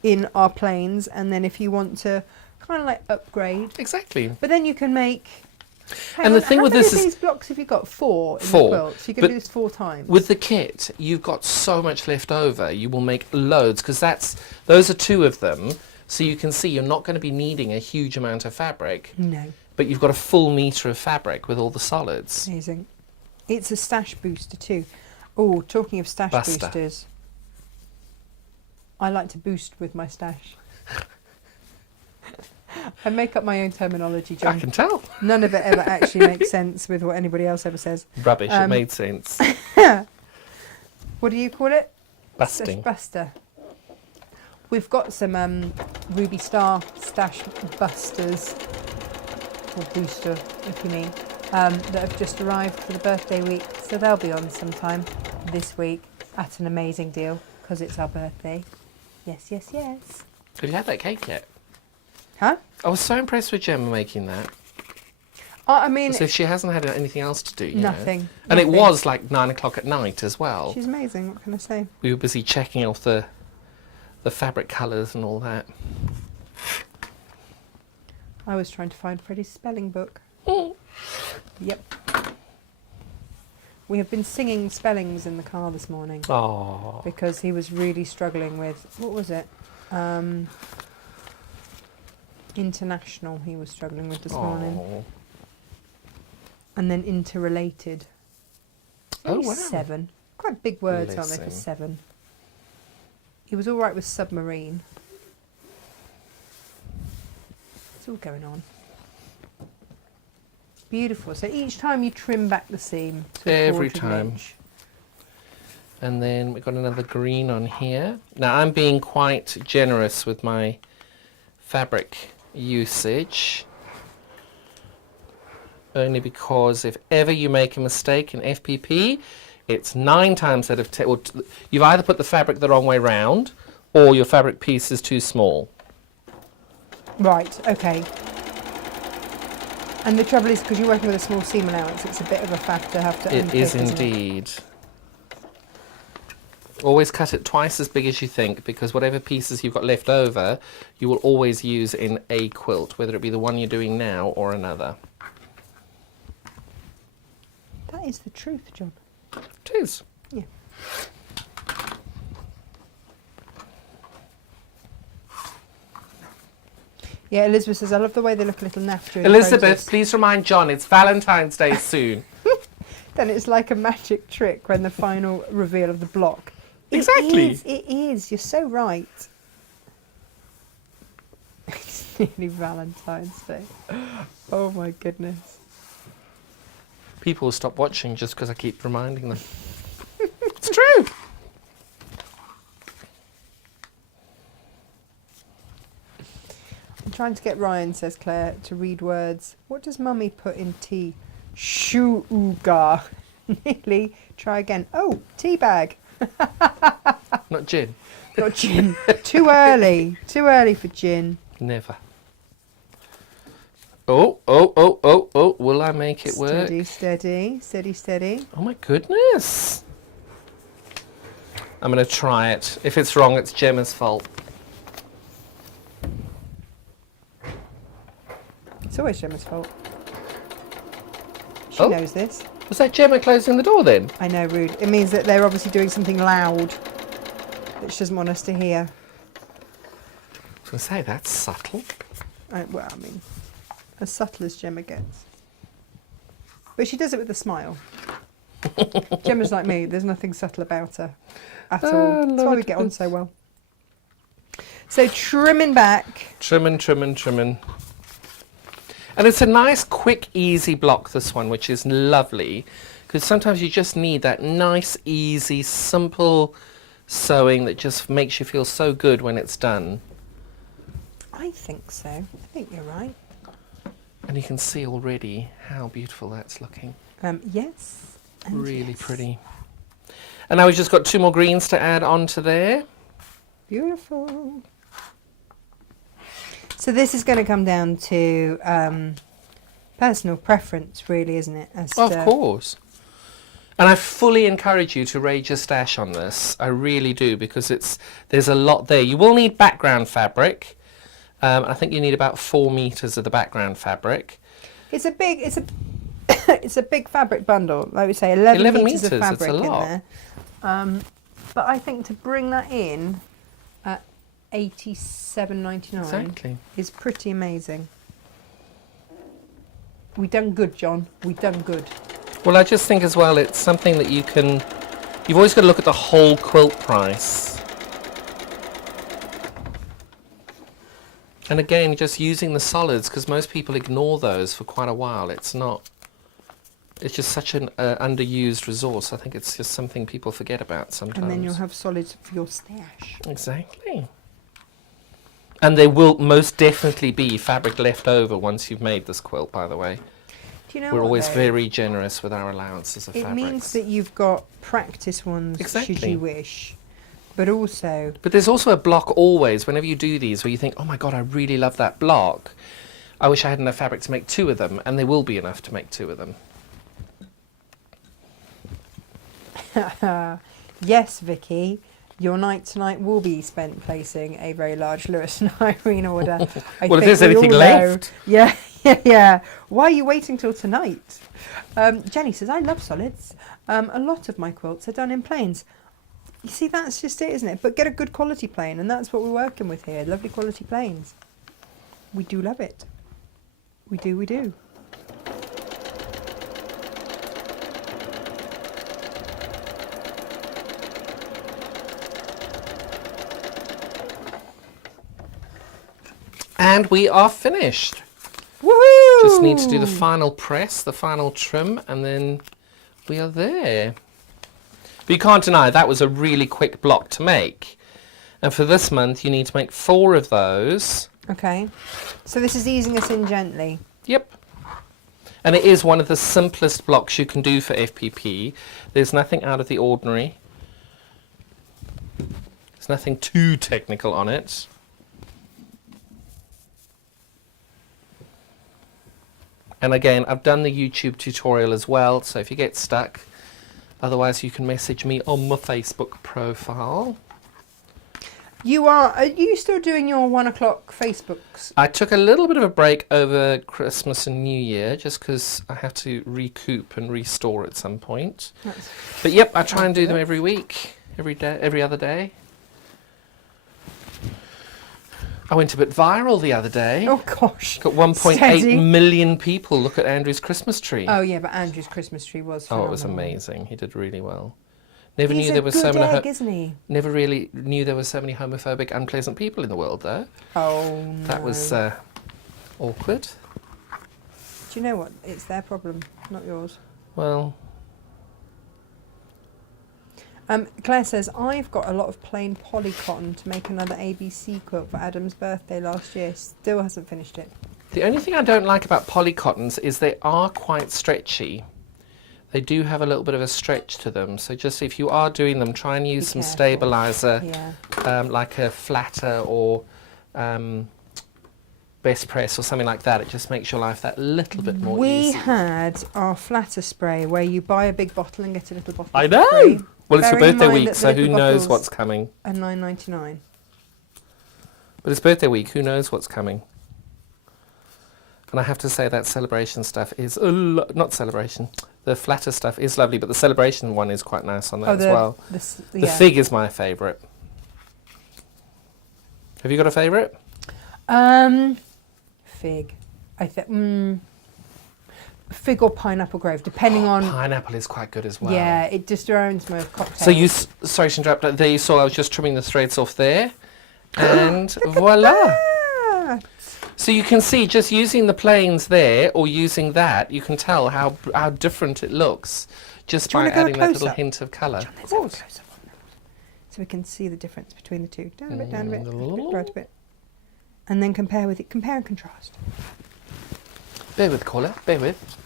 in our planes, and then if you want to kind of like upgrade, Exactly. but then you can make. And the thing how with many this of is- these blocks have you got? 4 in Four. the quilt. So you can But do this 4 times. With the kit, you've got so much left over. You will make loads because those are 2 of them. So you can see you're not going to be needing a huge amount of fabric, No, but you've got a full metre of fabric with all the solids. amazing. It's a stash booster too. Oh, talking of stash Buster. boosters, I like to boost with my stash. I make up my own terminology, I John. can tell. None of it ever actually makes sense with what anybody else ever says. Rubbish. It Um, made sense. What do you call it? Busting. Stash buster. We've got some Ruby Star stash busters, or booster, if you mean, that have just arrived for the birthday week. So they'll be on sometime this week at an amazing deal because it's our birthday. Yes, yes, yes. Have you had that cake yet? Huh? I was so impressed with Gemma making that. I mean, As if she hasn't had anything else to do. You know. nothing. And it nothing. was like 9 o'clock at night as well. She's amazing. What can I say? We were busy checking off the fabric colours and all that. I was trying to find Freddie's spelling book. Yep. We have been singing spellings in the car this morning Oh. because he was really struggling with, what was it? International he was struggling with this morning. And then interrelated. Oh, Only wow. 7. Quite big words, aren't they, for Listen. 7? He was all right with submarine. It's all going on. Beautiful. So each time you trim back the seam to a Every 1/4 time. inch. And then we've got another green on here. Now I'm being quite generous with my fabric usage. only because if ever you make a mistake in FPP, it's 9 times out of 10. Well, you've either put the fabric the wrong way round, or your fabric piece is too small. Right, okay. And the trouble is, because you're working with a small seam allowance, it's a bit of a faff to have to It unpick, is isn't it? indeed. Always cut it twice as big as you think, because whatever pieces you've got left over, you will always use in a quilt, whether it be the one you're doing now or another. That is the truth, John. It is. Yeah. Yeah, Elizabeth says, I love the way they look a little naff during the Elizabeth, process. please remind John it's Valentine's Day soon. Then it's like a magic trick when the final reveal of the block. Exactly. It is. You're so right. It's nearly Valentine's Day. Oh my goodness. People will stop watching just because I keep reminding them. It's true. I'm trying to get Ryan, says Claire, to read words. What does Mummy put in tea? Sugar. Nearly. Try again. Oh, tea bag. Not gin. Not gin. Too early. Too early for gin. Never. Oh, oh, oh, oh, oh. Will I make it work? Steady, steady, steady, steady. Oh my goodness. I'm going to try it. If it's wrong, it's Gemma's fault. It's always Gemma's fault. She Oh. knows this. Was that Gemma closing the door then? I know, rude. It means that they're obviously doing something loud that she doesn't want us to hear. I was going to say, that's subtle. Well, I mean, as subtle as Gemma gets. But she does it with a smile. Gemma's like me. There's nothing subtle about her at all. That's why we get on so well. So trimming back. Trimming, trimming, trimming. And it's a nice, quick, easy block, this one, which is lovely. Because sometimes you just need that nice, easy, simple sewing that just makes you feel so good when it's done. I think so. I think you're right. And you can see already how beautiful that's looking. Yes. and Really yes. pretty. And now we've just got 2 more greens to add onto there. Beautiful. So this is going to come down to personal preference, really, isn't it? As Of to- course. And I fully encourage you to raise your stash on this. I really do, because there's a lot there. You will need background fabric. I think you need about 4 meters of the background fabric. It's a big fabric bundle. Like we say, 11 meters of meters, it's a fabric in lot. there. But I think to bring that in at $87.99 Exactly. is pretty amazing. We done good, John. We done good. Well, I just think as well, it's something that you've always got to look at the whole quilt price. And again, just using the solids, because most people ignore those for quite a while. It's just such an underused resource. I think it's just something people forget about sometimes. And then you'll have solids for your stash. Exactly. And there will most definitely be fabric left over once you've made this quilt, by the way. Do you know We're what, always though? very generous with our allowances of It fabrics. means that you've got practice ones, should Exactly. you wish. But also, But there's also a block always, whenever you do these, where you think, oh my God, I really love that block. I wish I had enough fabric to make 2 of them, and there will be enough to make 2 of them. yes, Vicky, your night tonight will be spent placing a very large Lewis and Irene order. I Well, if think there's we anything all know. left. Yeah, yeah. Why are you waiting till tonight? Jenny says, I love solids. A lot of my quilts are done in plains. You see, that's just it, isn't it? But get a good quality plain, and that's what we're working with here. Lovely quality plains. We do love it. We do, we do. And we are finished. Woohoo! Just need to do the final press, the final trim, and then we are there. But you can't deny that was a really quick block to make. And for this month, you need to make 4 of those. Okay. So this is easing us in gently. Yep. And it is one of the simplest blocks you can do for FPP. There's nothing out of the ordinary. There's nothing too technical on it. And again, I've done the YouTube tutorial as well, so if you get stuck, otherwise you can message me on my Facebook profile. Are you still doing your 1 o'clock Facebooks? I took a little bit of a break over Christmas and New Year just because I have to recoup and restore at some point. But yep, I try and do them every week, every day, every other day. I went a bit viral the other day. Oh gosh. Got 1.8 million people look at Andrew's Christmas tree. Oh yeah, but Andrew's Christmas tree was phenomenal. Oh, it was amazing. He did really well. Never He's knew there was so many. egg, isn't he? Never really knew there were so many homophobic, unpleasant people in the world, though. Oh no. That was awkward. Do you know what? It's their problem, not yours. Well, Claire says, I've got a lot of plain poly cotton to make another ABC quilt for Adam's birthday last year. Still hasn't finished it. the only thing I don't like about polycottons is they are quite stretchy. They do have a little bit of a stretch to them. So just if you are doing them, try and use some stabilizer, like a flatter or best press or something like that. It just makes your life that little bit more easy. We had our flatter spray where you buy a big bottle and get a little bottle. I know. Free. Well, it's your Bearing in birthday mind week, that so the who little knows bottles what's coming. are $9.99. But it's birthday week, who knows what's coming. And I have to say that celebration stuff is, not celebration, the flatter stuff is lovely, but the celebration one is quite nice on that as well. The fig is my favourite. Have you got a favourite? Fig. I think fig or pineapple grove, depending on. Pineapple is quite good as well. Yeah, it just reminds me of cocktails. So you, sorry to interrupt, there you saw I was just trimming the threads off there. And voila. So you can see just using the planes there or using that, you can tell how different it looks just by adding that little hint of colour. So we can see the difference between the two. Down a bit, down a bit, right a bit. And then compare and contrast. Bear with, caller, bear with.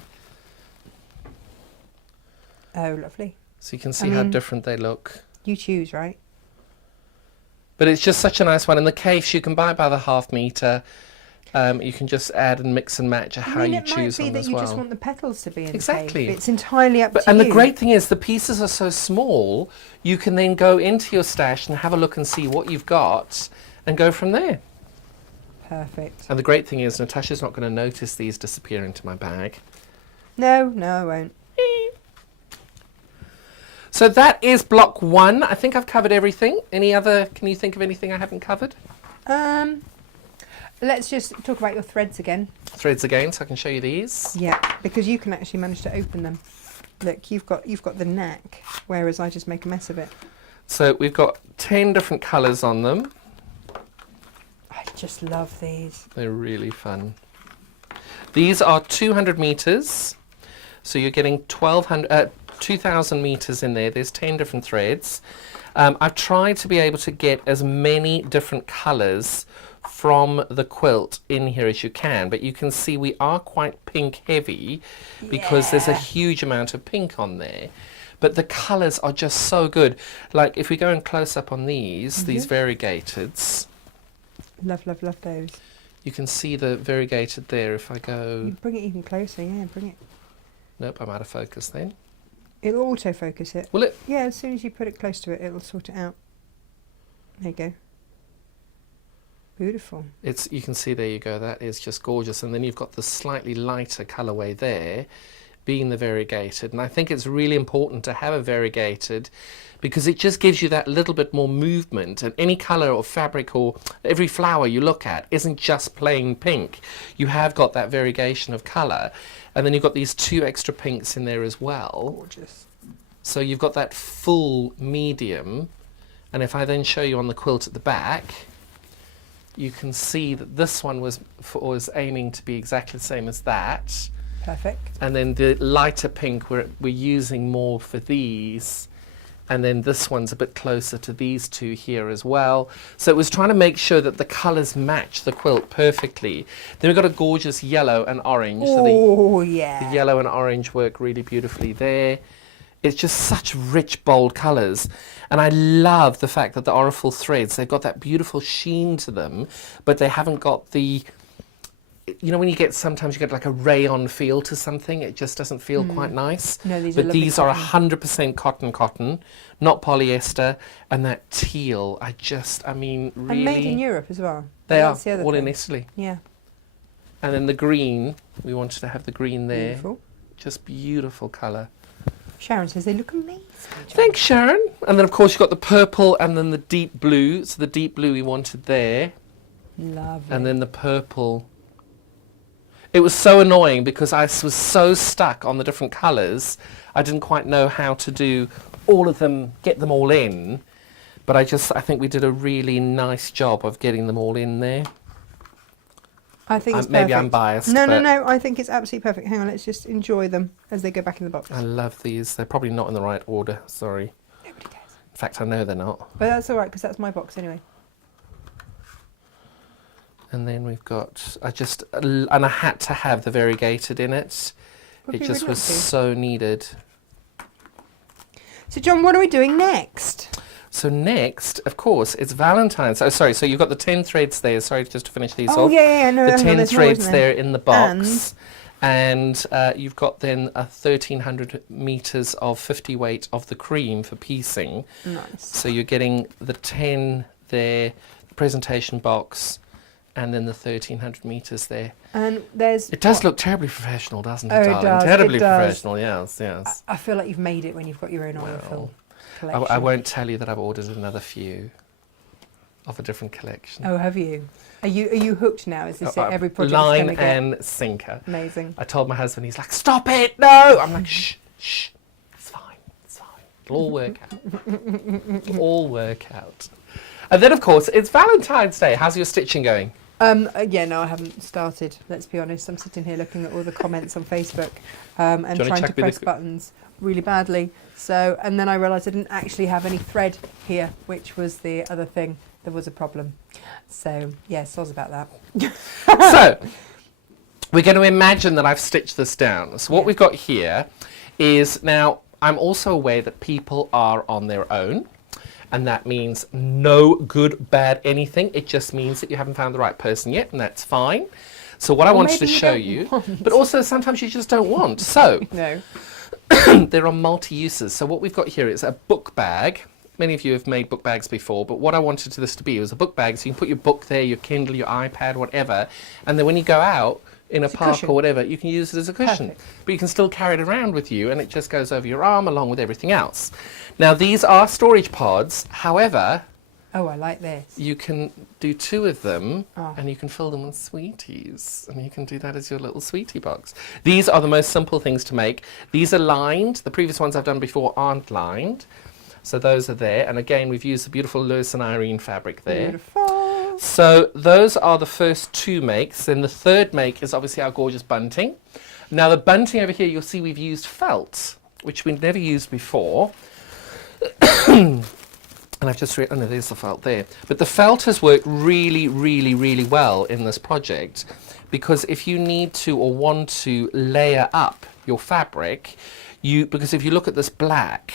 Oh, lovely. So you can see how different they look. You choose, right? But it's just such a nice one. In the case, you can buy it by the half metre. You can just add and mix and match how you choose them as well. It might be that you just want the petals to be in exactly. the cave. It's entirely up to you. And the great thing is the pieces are so small, you can then go into your stash and have a look and see what you've got and go from there. Perfect. And the great thing is Natasha's not going to notice these disappear into my bag. No, I won't. So that is block 1. I think I've covered everything. Any other, can you think of anything I haven't covered? Let's just talk about your threads again. Threads again, so I can show you these. Yeah, because you can actually manage to open them. Look, you've got the neck, whereas I just make a mess of it. So we've got 10 different colours on them. I just love these. They're really fun. These are 200 metres, so you're getting 2,000 metres in there. There's 10 different threads. I've tried to be able to get as many different colours from the quilt in here as you can, but you can see we are quite pink heavy because there's a huge amount of pink on there. But the colours are just so good. Like if we go in close up on these variegateds. Love those. You can see the variegated there if I go... You bring it even closer, yeah, bring it. Nope, I'm out of focus then. It'll autofocus it. Will it? Yeah, as soon as you put it close to it, it'll sort it out. There you go. Beautiful. You can see, there you go, that is just gorgeous. And then you've got the slightly lighter colourway there, being the variegated. And I think it's really important to have a variegated because it just gives you that little bit more movement. And any colour or fabric or every flower you look at isn't just plain pink. You have got that variegation of colour. And then you've got these 2 extra pinks in there as well. Gorgeous. So you've got that full medium. And if I then show you on the quilt at the back, you can see that this one was aiming to be exactly the same as that. Perfect. And then the lighter pink we're using more for these. And then this one's a bit closer to these two here as well. So it was trying to make sure that the colours match the quilt perfectly. Then we've got a gorgeous yellow and orange. So Oh, the yeah. yellow and orange work really beautifully there. It's just such rich, bold colours. And I love the fact that the Aurifil threads, they've got that beautiful sheen to them, but they haven't got the, you know, when you get, sometimes you get like a rayon feel to something, it just doesn't feel quite nice. No, these are But lovely these are cotton. 100% cotton, not polyester, and that teal, I mean, really. And made in Europe as well. They are, That's the other all in thing. Italy. Yeah. And then the green, we wanted to have the green there. Beautiful. Just beautiful colour. Sharon says they look amazing. Thanks, Sharon. And then, of course, you've got the purple and then the deep blue. So the deep blue we wanted there. Lovely. And then the purple. It was so annoying because I was so stuck on the different colours. I didn't quite know how to do all of them, get them all in. But I think we did a really nice job of getting them all in there. I think it's perfect. Maybe I'm biased. No, but I think it's absolutely perfect. Hang on, let's just enjoy them as they go back in the box. I love these. They're probably not in the right order. Sorry. Nobody cares. In fact, I know they're not. But that's all right, because that's my box anyway. And then we've got, and I had to have the variegated in it. Would It be just really was lovely. so needed. So, John, what are we doing next? So next, of course, it's Valentine's. Oh, sorry. So you've got the 10 threads there. Sorry, just to finish these Oh, off. yeah. No, The hang on, 10 there's more, threads isn't there in the box. And you've got then a 1,300 metres of 50 weight of the cream for piecing. Nice. So you're getting the 10 there, the presentation box, and then the 1,300 metres there. And there's... It does look terribly professional, doesn't it, Oh, it darling? does, Terribly it does. professional, yes. I feel like you've made it when you've got your own Aurifil Well, collection. I won't tell you that I've ordered another few of a different collection. Oh, have you? Are you hooked now? Is this it? I'm Every project's line going to get... and sinker. Amazing. I told my husband, he's like, stop it, no! I'm like, shh, it's fine. It'll all work out. It'll all work out. And then, of course, it's Valentine's Day. How's your stitching going? Yeah, no, I haven't started. Let's be honest. I'm sitting here looking at all the comments on Facebook and Do you wanna trying to check with press the- buttons really badly. So, and then I realised I didn't actually have any thread here, which was the other thing. There was a problem. So, yeah, soz about that. So, we're going to imagine that I've stitched this down. So what we've got here is, now, I'm also aware that people are on their own. And that means no good, bad, anything. It just means that you haven't found the right person yet, and that's fine. So what I wanted to maybe you show don't you, want. but also sometimes you just don't want. So No. there are multi-uses. So what we've got here is a book bag. Many of you have made book bags before, but what I wanted this to be was a book bag, so you can put your book there, your Kindle, your iPad, whatever, and then when you go out in a It's a park cushion. or whatever, you can use it as a cushion. Perfect. But you can still carry it around with you, and it just goes over your arm along with everything else. Now, these are storage pods. However, Oh, I like this. you can do 2 of them, Oh. and you can fill them with sweeties, and you can do that as your little sweetie box. These are the most simple things to make. These are lined. The previous ones I've done before aren't lined. So those are there. And again, we've used the beautiful Lewis and Irene fabric there. Beautiful. So those are the first 2 makes. Then the third make is obviously our gorgeous bunting. Now the bunting over here, you'll see we've used felt, which we've never used before. And I've just oh no, there's the felt there. But the felt has worked really, really, really well in this project, because if you need to or want to layer up your fabric, because if you look at this black,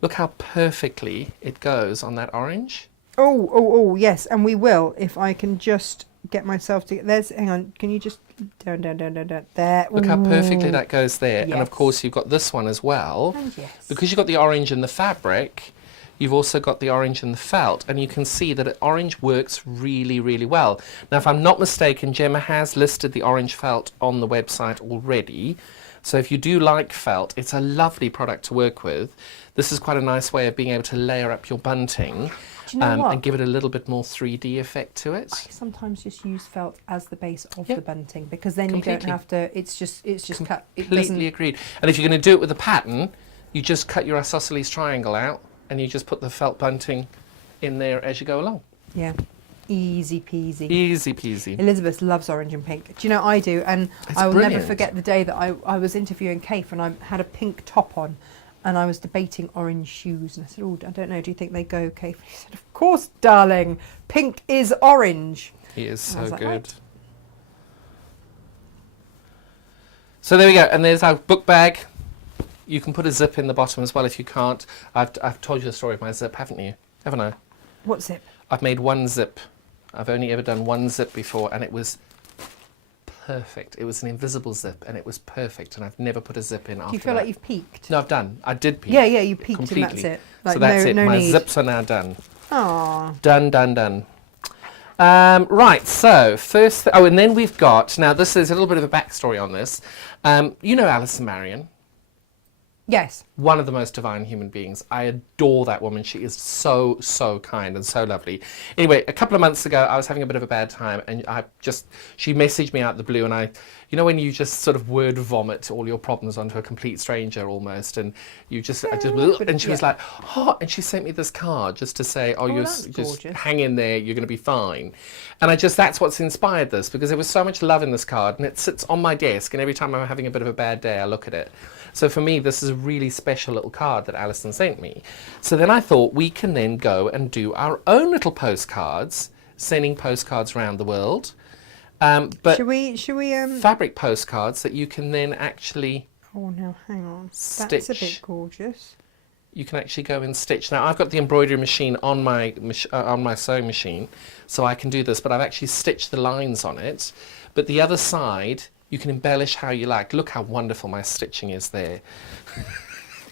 look how perfectly it goes on that orange. Oh, yes, and we will, if I can just get myself to... hang on, can you just... Down, there. Look how perfectly Ooh. that goes there. And of Yes. course you've got this one as well. And yes. Because you've got the orange in the fabric, you've also got the orange in the felt, and you can see that orange works really, really well. Now, if I'm not mistaken, Gemma has listed the orange felt on the website already. So if you do like felt, it's a lovely product to work with. This is quite a nice way of being able to layer up your bunting. Do you know what? And give it a little bit more 3D effect to it. I sometimes just use felt as the base of Yeah. the bunting, because then you Completely. don't have to... It's just cut. It Completely doesn't... agreed. And if you're going to do it with a pattern, you just cut your isosceles triangle out, and you just put the felt bunting in there as you go along. Yeah. Easy peasy. Easy peasy. Elizabeth loves orange and pink. Do you know, I do, and It's I will never brilliant. forget the day that I was interviewing Kate and I had a pink top on, and I was debating orange shoes, and I said, "Oh, I don't know. Do you think they go okay?" He said, "Of course, darling. Pink is orange." He is And I so was like, good. "Right." So there we go, and there's our book bag. You can put a zip in the bottom as well if you can't. I've told you the story of my zip, haven't you? Haven't I? What's it? I've made one zip. I've only ever done one zip before, and it was perfect. It was an invisible zip, and it was perfect, and I've never put a zip in after Do you feel that. like you've peaked? No, I've done. I did peak. Yeah, you peaked, completely. and that's it. Like, So that's no, it. no My need. zips are now done. Aww. Done. Right, so first, and then we've got, now this is a little bit of a backstory on this. You know Alison Marion, Yes. one of the most divine human beings. I adore that woman. She is so, so kind and so lovely. Anyway, a couple of months ago, I was having a bit of a bad time, and she messaged me out of the blue, and when you just sort of word vomit all your problems onto a complete stranger almost, and and she was like, "Oh," and she sent me this card just to say, "Oh, you that's just gorgeous. hang in there, you're going to be fine." And that's what's inspired this, because there was so much love in this card, and it sits on my desk, and every time I'm having a bit of a bad day, I look at it. So for me, this is a really special little card that Alison sent me. So then I thought we can then go and do our own little postcards, sending postcards around the world. But Should we? fabric postcards that you can then actually Oh no, hang on. That's a stitch. bit gorgeous. You can actually go and stitch. Now I've got the embroidery machine on my sewing machine, so I can do this. But I've actually stitched the lines on it. But the other side, you can embellish how you like. Look how wonderful my stitching is there.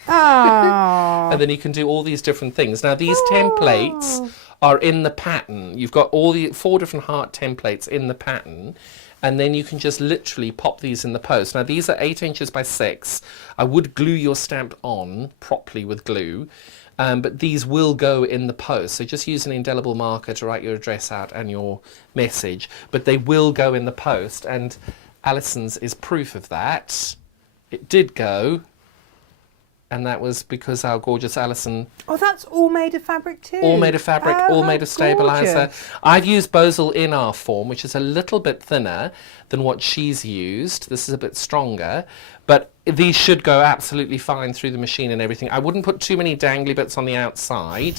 Oh. And then you can do all these different things. Now these templates are in the pattern. You've got all the 4 different heart templates in the pattern, and then you can just literally pop these in the post. Now these are 8 inches by 6. I would glue your stamp on properly with glue, but these will go in the post. So just use an indelible marker to write your address out and your message, but they will go in the post, and Alison's is proof of that. It did go. And that was because our gorgeous Alison... Oh, that's all made of fabric too. All made of fabric, all made of stabiliser. Gorgeous. I've used Bosal in our form, which is a little bit thinner than what she's used. This is a bit stronger, but these should go absolutely fine through the machine and everything. I wouldn't put too many dangly bits on the outside.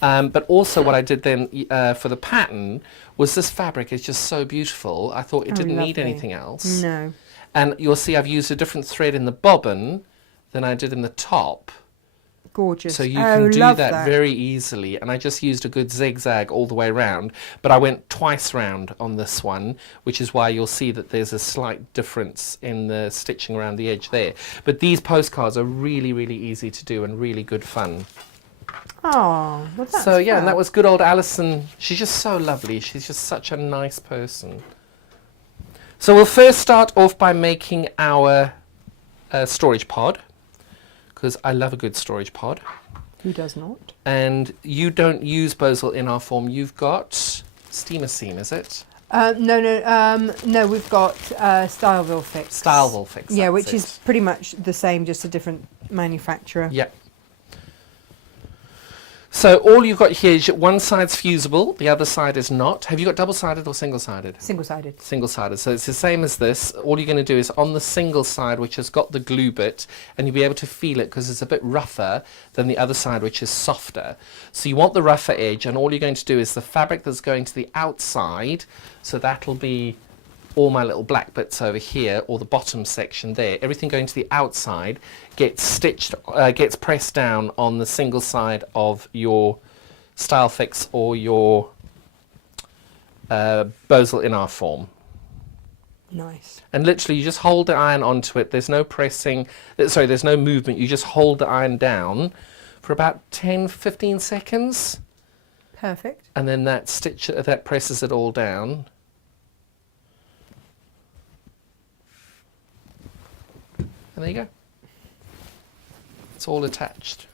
But also what I did then for the pattern was this fabric is just so beautiful. I thought it didn't need lovely. anything else. No. And you'll see I've used a different thread in the bobbin than I did in the top. Gorgeous. So you can do that very easily, and I just used a good zigzag all the way around, but I went twice round on this one, which is why you'll see that there's a slight difference in the stitching around the edge there. But these postcards are really, really easy to do and really good fun. Oh, well, that's So yeah, fab. and that was good old Alison. She's just so lovely. She's just such a nice person. So we'll first start off by making our storage pod, because I love a good storage pod. Who does not? And you don't use Bosal in our form. You've got steamer seam, is it? No, we've got Styleville Fix. Styleville Fix. Yeah, that's which it. is pretty much the same, just a different manufacturer. Yeah. So all you've got here is one side's fusible, the other side is not. Have you got double-sided or single-sided? Single-sided. Single-sided. So it's the same as this. All you're going to do is on the single side, which has got the glue bit, and you'll be able to feel it because it's a bit rougher than the other side, which is softer. So you want the rougher edge, and all you're going to do is the fabric that's going to the outside, so that'll be all my little black bits over here, or the bottom section there, everything going to the outside gets stitched, gets pressed down on the single side of your Style Fix or your Bosal in our form. Nice. And literally you just hold the iron onto it, there's no pressing, there's no movement, you just hold the iron down for about 10-15 seconds, Perfect. and then that presses it all down. And there you go. It's all attached,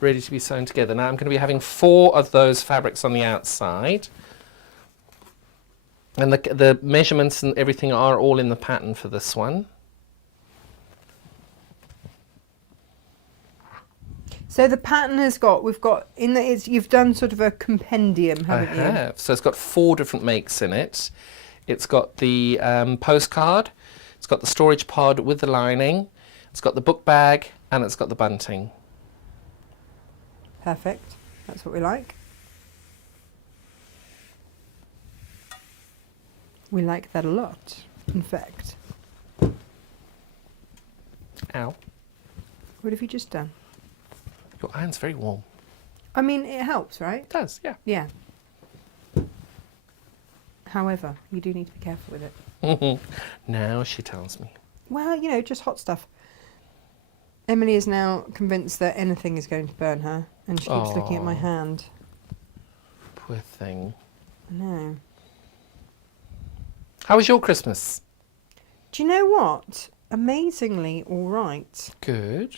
ready to be sewn together. Now I'm going to be having 4 of those fabrics on the outside, and the measurements and everything are all in the pattern for this one. So the pattern has got, you've done sort of a compendium, haven't you? I have. So it's got 4 different makes in it. It's got the postcard, it's got the storage pod with the lining, it's got the book bag, And it's got the bunting. Perfect. That's what we like. We like that a lot, in fact. Ow. What have you just done? Your iron's very warm. I mean, it helps, right? It does, yeah. Yeah. However, you do need to be careful with it. Now she tells me. Well, you know, just hot stuff. Emily is now convinced that anything is going to burn her, and she keeps looking at my Aw. hand. Poor thing. I know. How was your Christmas? Do you know what? Amazingly all right, Good.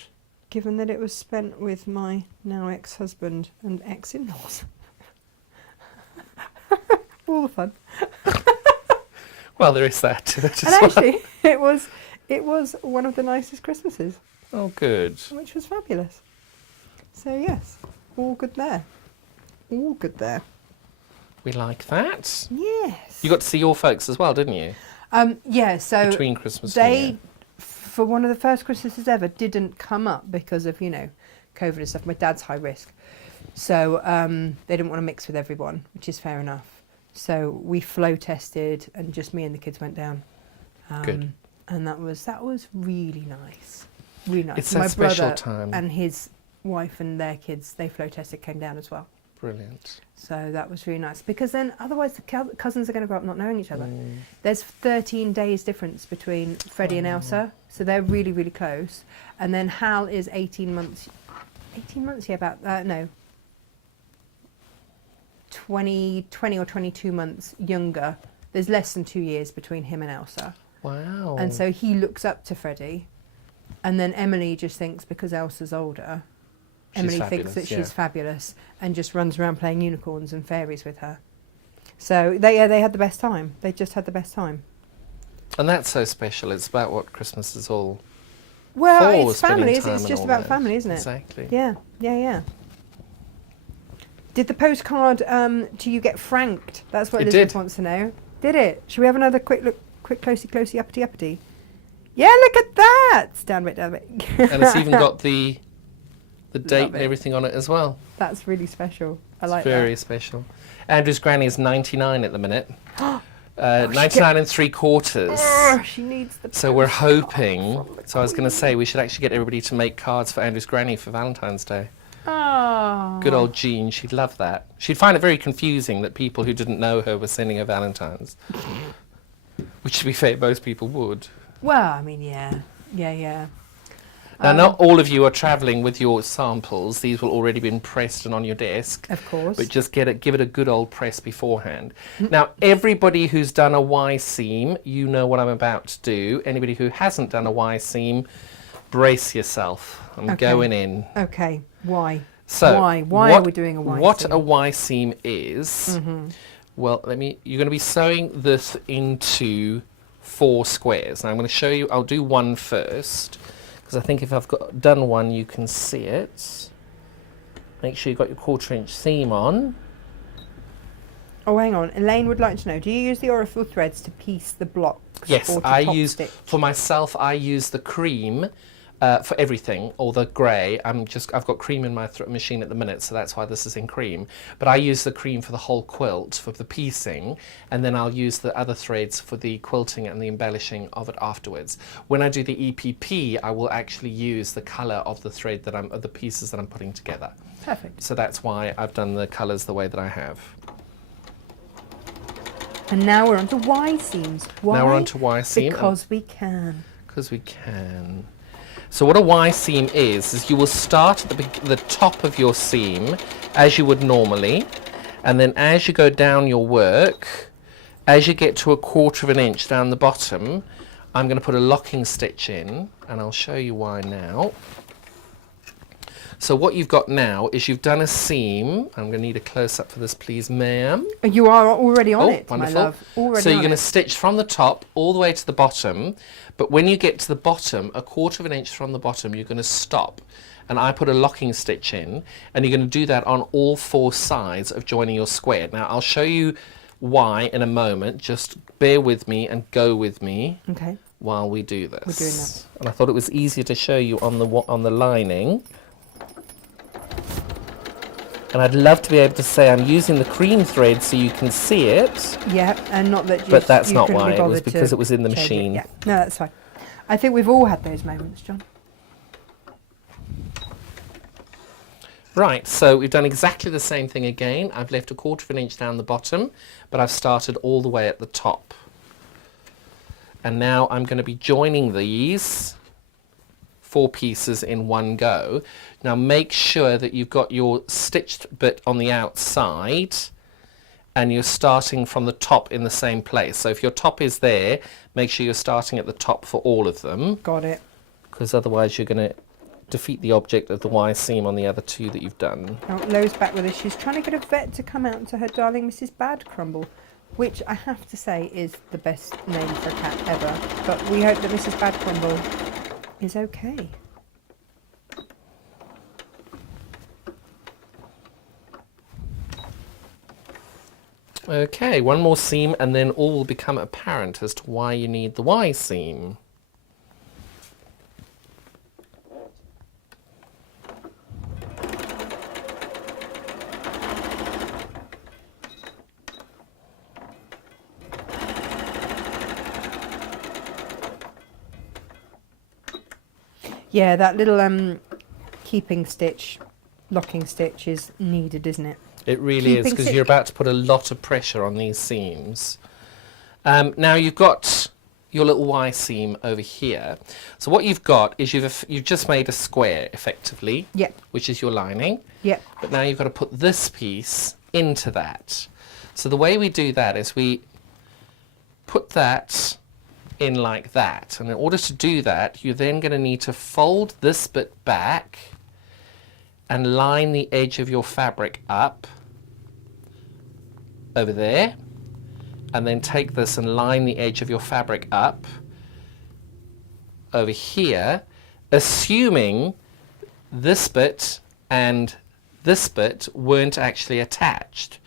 given that it was spent with my now ex-husband and ex-in-laws. All the fun. Well, there is that to it And as well. actually, it was one of the nicest Christmases, Oh, good. which was fabulous. So yes, all good there. All good there. We like that. Yes. You got to see your folks as well, didn't you? Yeah. So Between Christmas and New they, Year. for one of the first Christmases ever, didn't come up because of COVID and stuff. My dad's high risk, so they didn't want to mix with everyone, which is fair enough. So we flow tested, and just me and the kids went down. Good. And that was really nice. Really nice. It's My that special brother time. and his wife and their kids, they flow tested, came down as well. Brilliant. So that was really nice, because then otherwise the cousins are going to grow up not knowing each other. Mm. There's 13 days difference between Freddie and Elsa, so they're really, really close. And then Hal is 18 months, yeah, about, no, 20 or 22 months younger. There's less than 2 years between him and Elsa. Wow. And so he looks up to Freddie, and then Emily just thinks, because Elsa's older, She's Emily thinks fabulous, that yeah. she's fabulous and just runs around playing unicorns and fairies with her. So they had the best time. They just had the best time. And that's so special. It's about what Christmas is all Well, for. it's spending family. time It's and just all about that. family, isn't it? Exactly. Yeah. Did the postcard to you get franked? That's what It Elizabeth did. wants to know. Did it? Should we have another quick look? Quick closey, uppity. Yeah, look at that. It's down a bit. And it's even got the date and it. everything on it as well. That's really special. I It's like very special. Andrew's granny is 99 at the minute. that. 99 and 3/4. Oh, she needs the. So we're hoping. So I was going to say we should actually get everybody to make cards for Andrew's granny for Valentine's Day. Oh. Good old Jean, she'd love that. She'd find it very confusing that people who didn't know her were sending her Valentines. Which, to be fair, most people would. Well, I mean, yeah. Now, not all of you are travelling with your samples. These will already been pressed and on your desk. Of course. But just give it a good old press beforehand. Now, everybody who's done a Y seam, you know what I'm about to do. Anybody who hasn't done a Y seam, brace yourself. I'm Okay. going in. Okay. Why? So, Why are we doing a Y What seam? a Y seam is, well, you're going to be sewing this into 4 squares. Now, I'm going to show you, I'll do one first, because I think if I've done one, you can see it. Make sure you've got your 1/4 inch seam on. Oh, hang on. Elaine would like to know, do you use the Orifil threads to piece the blocks? Yes, or to I top use, stitch? for myself, I use the cream for everything, or the grey. I've got cream in my machine at the minute, so that's why this is in cream. But I use the cream for the whole quilt, for the piecing, and then I'll use the other threads for the quilting and the embellishing of it afterwards. When I do the EPP, I will actually use the colour of the thread of the pieces that I'm putting together. Perfect. So that's why I've done the colours the way that I have. And now we're on to Y seams. Why? Now we're on to Y seam. Because we can. Because we can. So what a Y seam is you will start at the top of your seam as you would normally, and then as you go down your work, as you get to a 1/4 inch down the bottom, I'm going to put a locking stitch in, and I'll show you why now. So what you've got now is you've done a seam. I'm going to need a close-up for this, please, ma'am. You are already on Oh, it, wonderful. my love. Already So you're on going to it. stitch from the top all the way to the bottom, but when you get to the bottom, a 1/4 inch from the bottom, you're going to stop. And I put a locking stitch in, and you're going to do that on all 4 sides of joining your square. Now, I'll show you why in a moment. Just bear with me and go with me Okay. while we do this. We're doing that. And I thought it was easier to show you on the lining. And I'd love to be able to say I'm using the cream thread so you can see it. Yeah, and not that you. But that's you not couldn't be why. It was bothered because to it was in the change it. machine. Yeah, no, that's fine. I think we've all had those moments, John. Right, so we've done exactly the same thing again. I've left a 1/4 of an inch down the bottom, but I've started all the way at the top. And now I'm going to be joining these 4 pieces in one go. Now make sure that you've got your stitched bit on the outside and you're starting from the top in the same place. So if your top is there, make sure you're starting at the top for all of them, Got it. because otherwise you're going to defeat the object of the Y seam on the other 2 that you've done. Oh, Lo's back with us. She's trying to get a vet to come out to her darling Mrs. Bad Crumble, which I have to say is the best name for a cat ever. But we hope that Mrs. Bad Crumble is okay. Okay, one more seam and then all will become apparent as to why you need the Y seam. Yeah, that little keeping stitch, locking stitch is needed, isn't it? It really is, Keeping because thick. you're about to put a lot of pressure on these seams. Now you've got your little Y seam over here. So what you've got is you've just made a square, effectively, Yep. which is your lining. Yep. But now you've got to put this piece into that. So the way we do that is we put that in like that. And in order to do that, you're then going to need to fold this bit back and line the edge of your fabric up over there. And then take this and line the edge of your fabric up over here, assuming this bit and this bit weren't actually attached.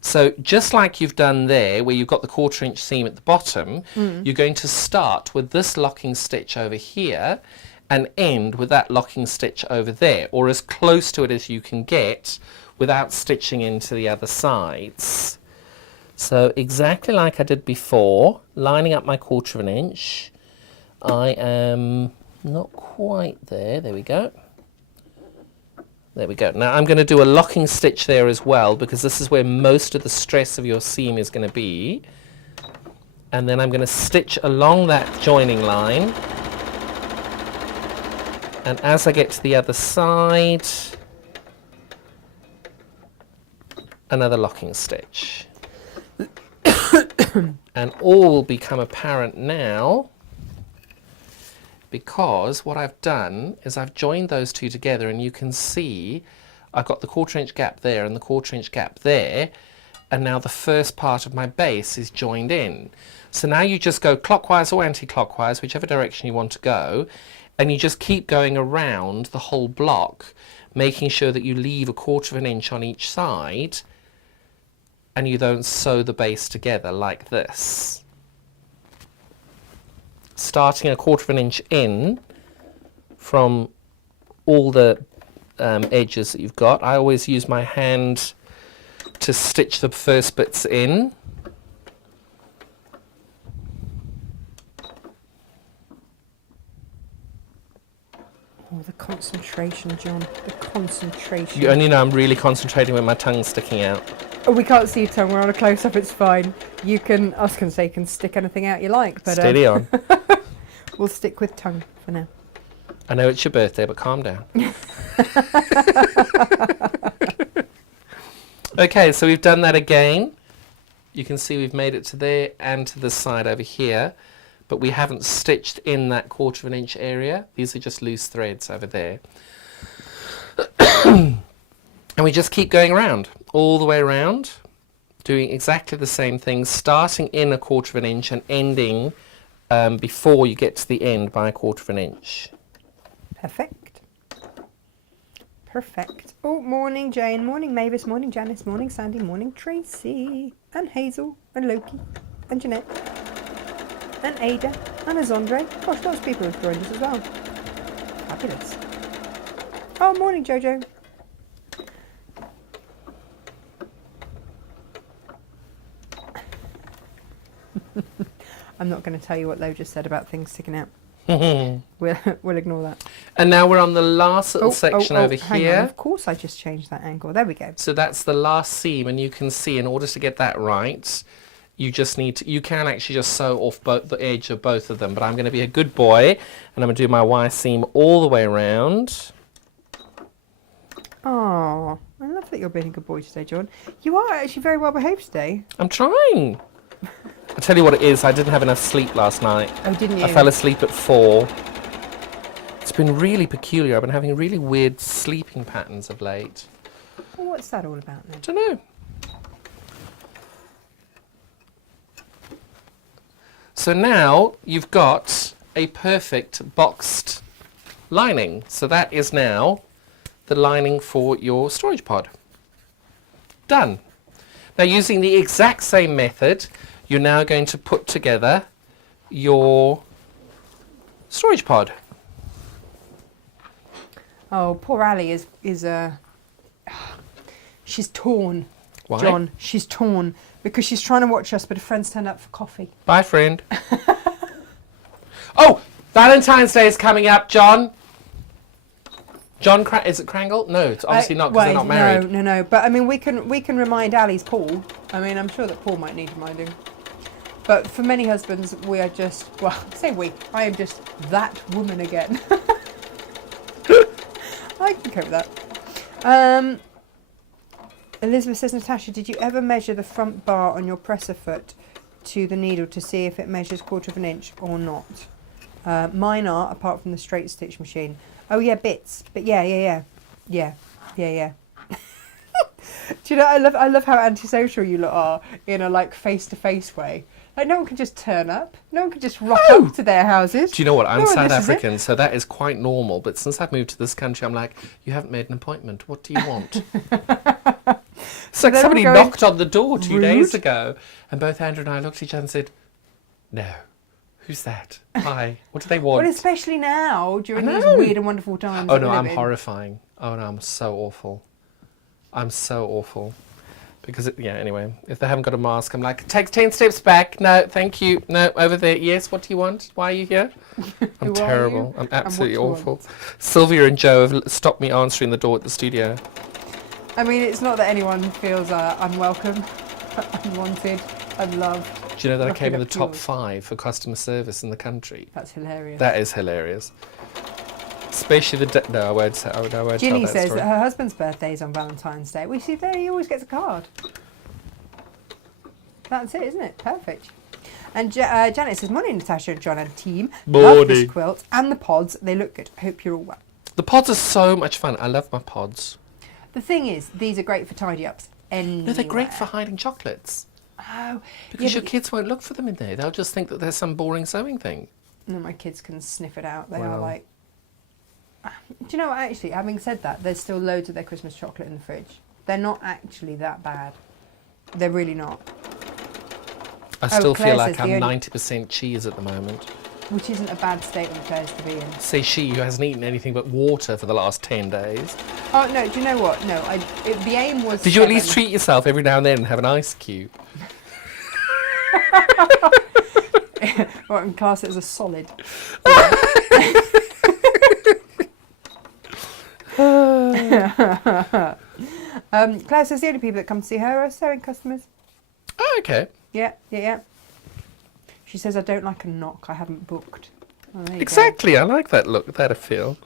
So just like you've done there, where you've got the 1/4 inch seam at the bottom, you're going to start with this locking stitch over here and end with that locking stitch over there, or as close to it as you can get without stitching into the other sides. So exactly like I did before, lining up my 1/4 of an inch. I am not quite there. There we go. There we go. Now I'm going to do a locking stitch there as well, because this is where most of the stress of your seam is going to be. And then I'm going to stitch along that joining line. And as I get to the other side, another locking stitch. And all will become apparent now, because what I've done is I've joined those two together, and you can see I've got the 1/4 inch gap there and the 1/4 inch gap there, and now the first part of my base is joined in. So now you just go clockwise or anti-clockwise, whichever direction you want to go, and you just keep going around the whole block, making sure that you leave a 1/4 of an inch on each side, and you don't sew the base together like this. Starting a 1/4 of an inch in from all the edges that you've got. I always use my hand to stitch the first bits in. Oh, the concentration, John. The concentration. You only know I'm really concentrating when my tongue's sticking out. Oh, we can't see your tongue. We're on a close-up. It's fine. You can, I was going to say, you can stick anything out you like, but Steady on. we'll stick with tongue for now. I know it's your birthday, but calm down. Okay, so we've done that again. You can see we've made it to there and to the side over here, but we haven't stitched in that 1/4 of an inch area. These are just loose threads over there. And we just keep going around, all the way around, doing exactly the same thing, starting in a 1/4 of an inch and ending before you get to the end by a 1/4 of an inch. Perfect. Perfect. Oh, morning, Jane. Morning, Mavis. Morning, Janice. Morning, Sandy. Morning, Tracy. and Hazel, and Loki, and Jeanette, and Ada, and Azondre. Gosh, lots of people have joined us as well. Fabulous. Oh, morning, Jojo. I'm not going to tell you what Lo just said about things sticking out. We'll ignore that. And now we're on the last little section over hang here. on. Of course, I just changed that angle. There we go. So that's the last seam, and you can see in order to get that right, you just need to, you can actually just sew off both the edge of both of them, but I'm going to be a good boy, and I'm going to do my Y seam all the way around. Oh, I love that you're being a good boy today, John. You are actually very well behaved today. I'm trying. I'll tell you what it is, I didn't have enough sleep last night. Oh, didn't you? I fell asleep at 4. It's been really peculiar. I've been having really weird sleeping patterns of late. Well, what's that all about then? Don't know. So now you've got a perfect boxed lining. So that is now the lining for your storage pod. Done. Now using the exact same method, you're now going to put together your storage pod. Oh, poor Ali is she's torn. Why? John, she's torn because she's trying to watch us, but her friends turned up for coffee. Bye, friend. Oh, Valentine's Day is coming up, John. Is it Krangle? No, it's obviously not because they're not married. No. But I mean, we can remind Ali's Paul. I mean, I'm sure that Paul might need reminding. But for many husbands, we are just, well, say we. I am just that woman again. I can cope with that. Elizabeth says, Natasha, did you ever measure the front bar on your presser foot to the needle to see if it measures 1/4 of an inch or not? Mine are, apart from the straight stitch machine. Oh yeah, bits. But yeah. Do you know, I love how antisocial you lot are in a like face-to-face way. Like no one can just turn up. No one can just rock up to their houses. Do you know what? I'm No, South this is it. African, so that is quite normal. But since I've moved to this country, I'm like, you haven't made an appointment. What do you want? It's like they're somebody all going, knocked on the door 2 "Rude." days ago, and both Andrew and I looked at each other and said, no. Who's that? Hi. What do they want? Well, especially now during I these know. weird and wonderful times. Oh that no, we live I'm in. horrifying. Oh no, I'm so awful. I'm so awful. Because, anyway, if they haven't got a mask, I'm like, take 10 steps back. No, thank you. No, over there. Yes, what do you want? Why are you here? I'm Who are terrible. you? I'm And absolutely what do you awful. Sylvia and Joe have stopped me answering the door at the studio. I mean, it's not that anyone feels unwelcome, unwanted, unloved. Do you know that I Nothing came in the up top yours. 5 for customer service in the country? That's hilarious. That is hilarious. Especially no, I won't say. I won't Ginny tell that says story. that her husband's birthday is on Valentine's Day. We see there he always gets a card. That's it, isn't it? Perfect. And Janet says, morning, Natasha and John and team. Love this Morning. quilt and the pods. They look good. Hope you're all well. The pods are so much fun. I love my pods. The thing is, these are great for tidy-ups anywhere. No, they're great for hiding chocolates. Oh, Because yeah, your kids won't look for them in there. They'll just think that there's some boring sewing thing. no, my kids can sniff it out. They are Wow. like... Do you know what, actually, having said that, there's still loads of their Christmas chocolate in the fridge. They're not actually that bad. They're really not. I still Claire feel like says the I'm only- 90% cheese at the moment. Which isn't a bad state of affairs to be in. Say she who hasn't eaten anything but water for the last 10 days. Oh, no, do you know what? No, the aim was... Did you at least 7. treat yourself every now and then and have an ice cube? Right, and class it as a solid. Claire says the only people that come to see her are sewing customers. Oh, okay. Yeah. She says, I don't like a knock. I haven't booked. Oh, there you go. Exactly. I like that look, that feel.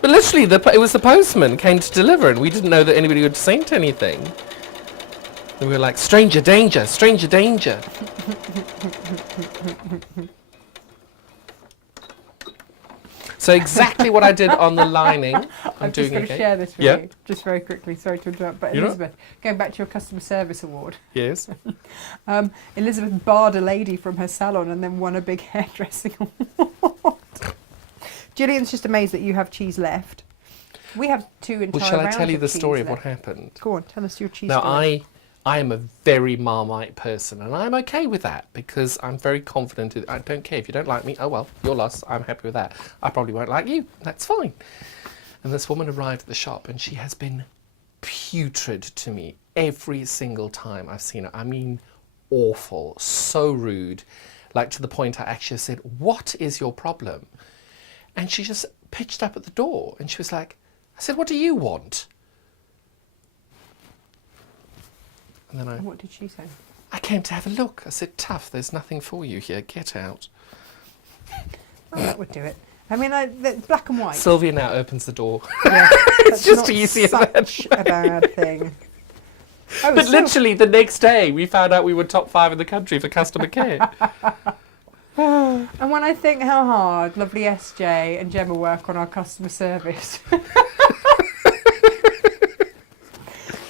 But literally, it was the postman came to deliver, and we didn't know that anybody had sent anything. And we were like, stranger danger, stranger danger. So exactly what I did on the lining, I'm just doing got to again. share this with Yeah. you, just very quickly. Sorry to interrupt, but You know? Elizabeth, going back to your customer service award, Yes. Elizabeth barred a lady from her salon and then won a big hairdressing award. Gillian's just amazed that you have cheese left. We have 2 entire Well, shall I rounds tell you of the cheese story of what left. happened? Go on, tell us your cheese Now, story. I am a very Marmite person, and I'm okay with that because I'm very confident. I don't care if you don't like me. Oh well, your loss. I'm happy with that. I probably won't like you. That's fine. And this woman arrived at the shop, and she has been putrid to me every single time I've seen her. I mean, awful, so rude, like to the point I actually said, "What is your problem?" And she just pitched up at the door, and she was like, I said, "What do you want?" And then What did she say? I came to have a look. I said, "Tough, there's nothing for you here. Get out." Oh, that would do it. I mean, black and white. Sylvia now opens the door. Yeah, It's that's just not easier than such a bad thing. Oh, But so- literally the next day, we found out we were top 5 in the country for customer care. And when I think how hard lovely SJ and Gemma work on our customer service,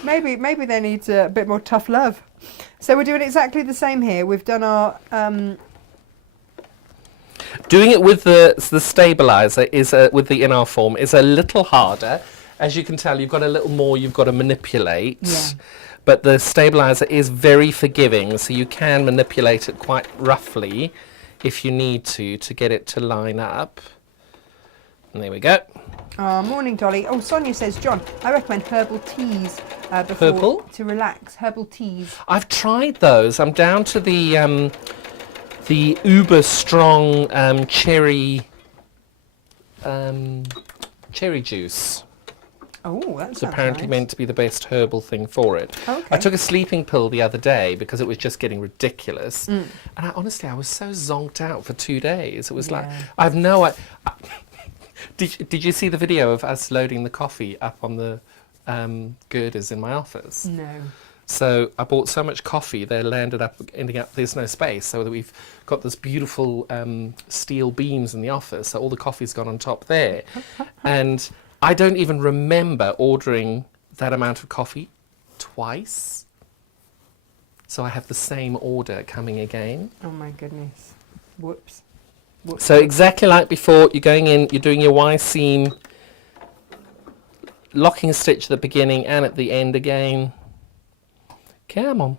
maybe they need a bit more tough love. So we're doing exactly the same here. We've done our Doing it with the stabilizer with the in-our form is a little harder. As you can tell, you've got a little more you've got to manipulate. Yeah. But the stabilizer is very forgiving, so you can manipulate it quite roughly if you need to get it to line up. And there we go. morning, Dolly. Oh, Sonia says, John, I recommend herbal teas before Herbal? to relax. Herbal teas. I've tried those. I'm down to the uber strong cherry juice. Oh, that's It's apparently nice. meant to be the best herbal thing for it. Okay. I took a sleeping pill the other day because it was just getting ridiculous. And I was so zonked out for 2 days. It was like, Yeah. I've no... Did you see the video of us loading the coffee up on the girders in my office? No. So I bought so much coffee, they ending up, there's no space, so that we've got this beautiful steel beams in the office, so all the coffee's gone on top there. And I don't even remember ordering that amount of coffee twice. So I have the same order coming again. Oh my goodness. Whoops. Whoops. So exactly like before, you're going in, you're doing your Y seam, locking a stitch at the beginning and at the end again. Come on.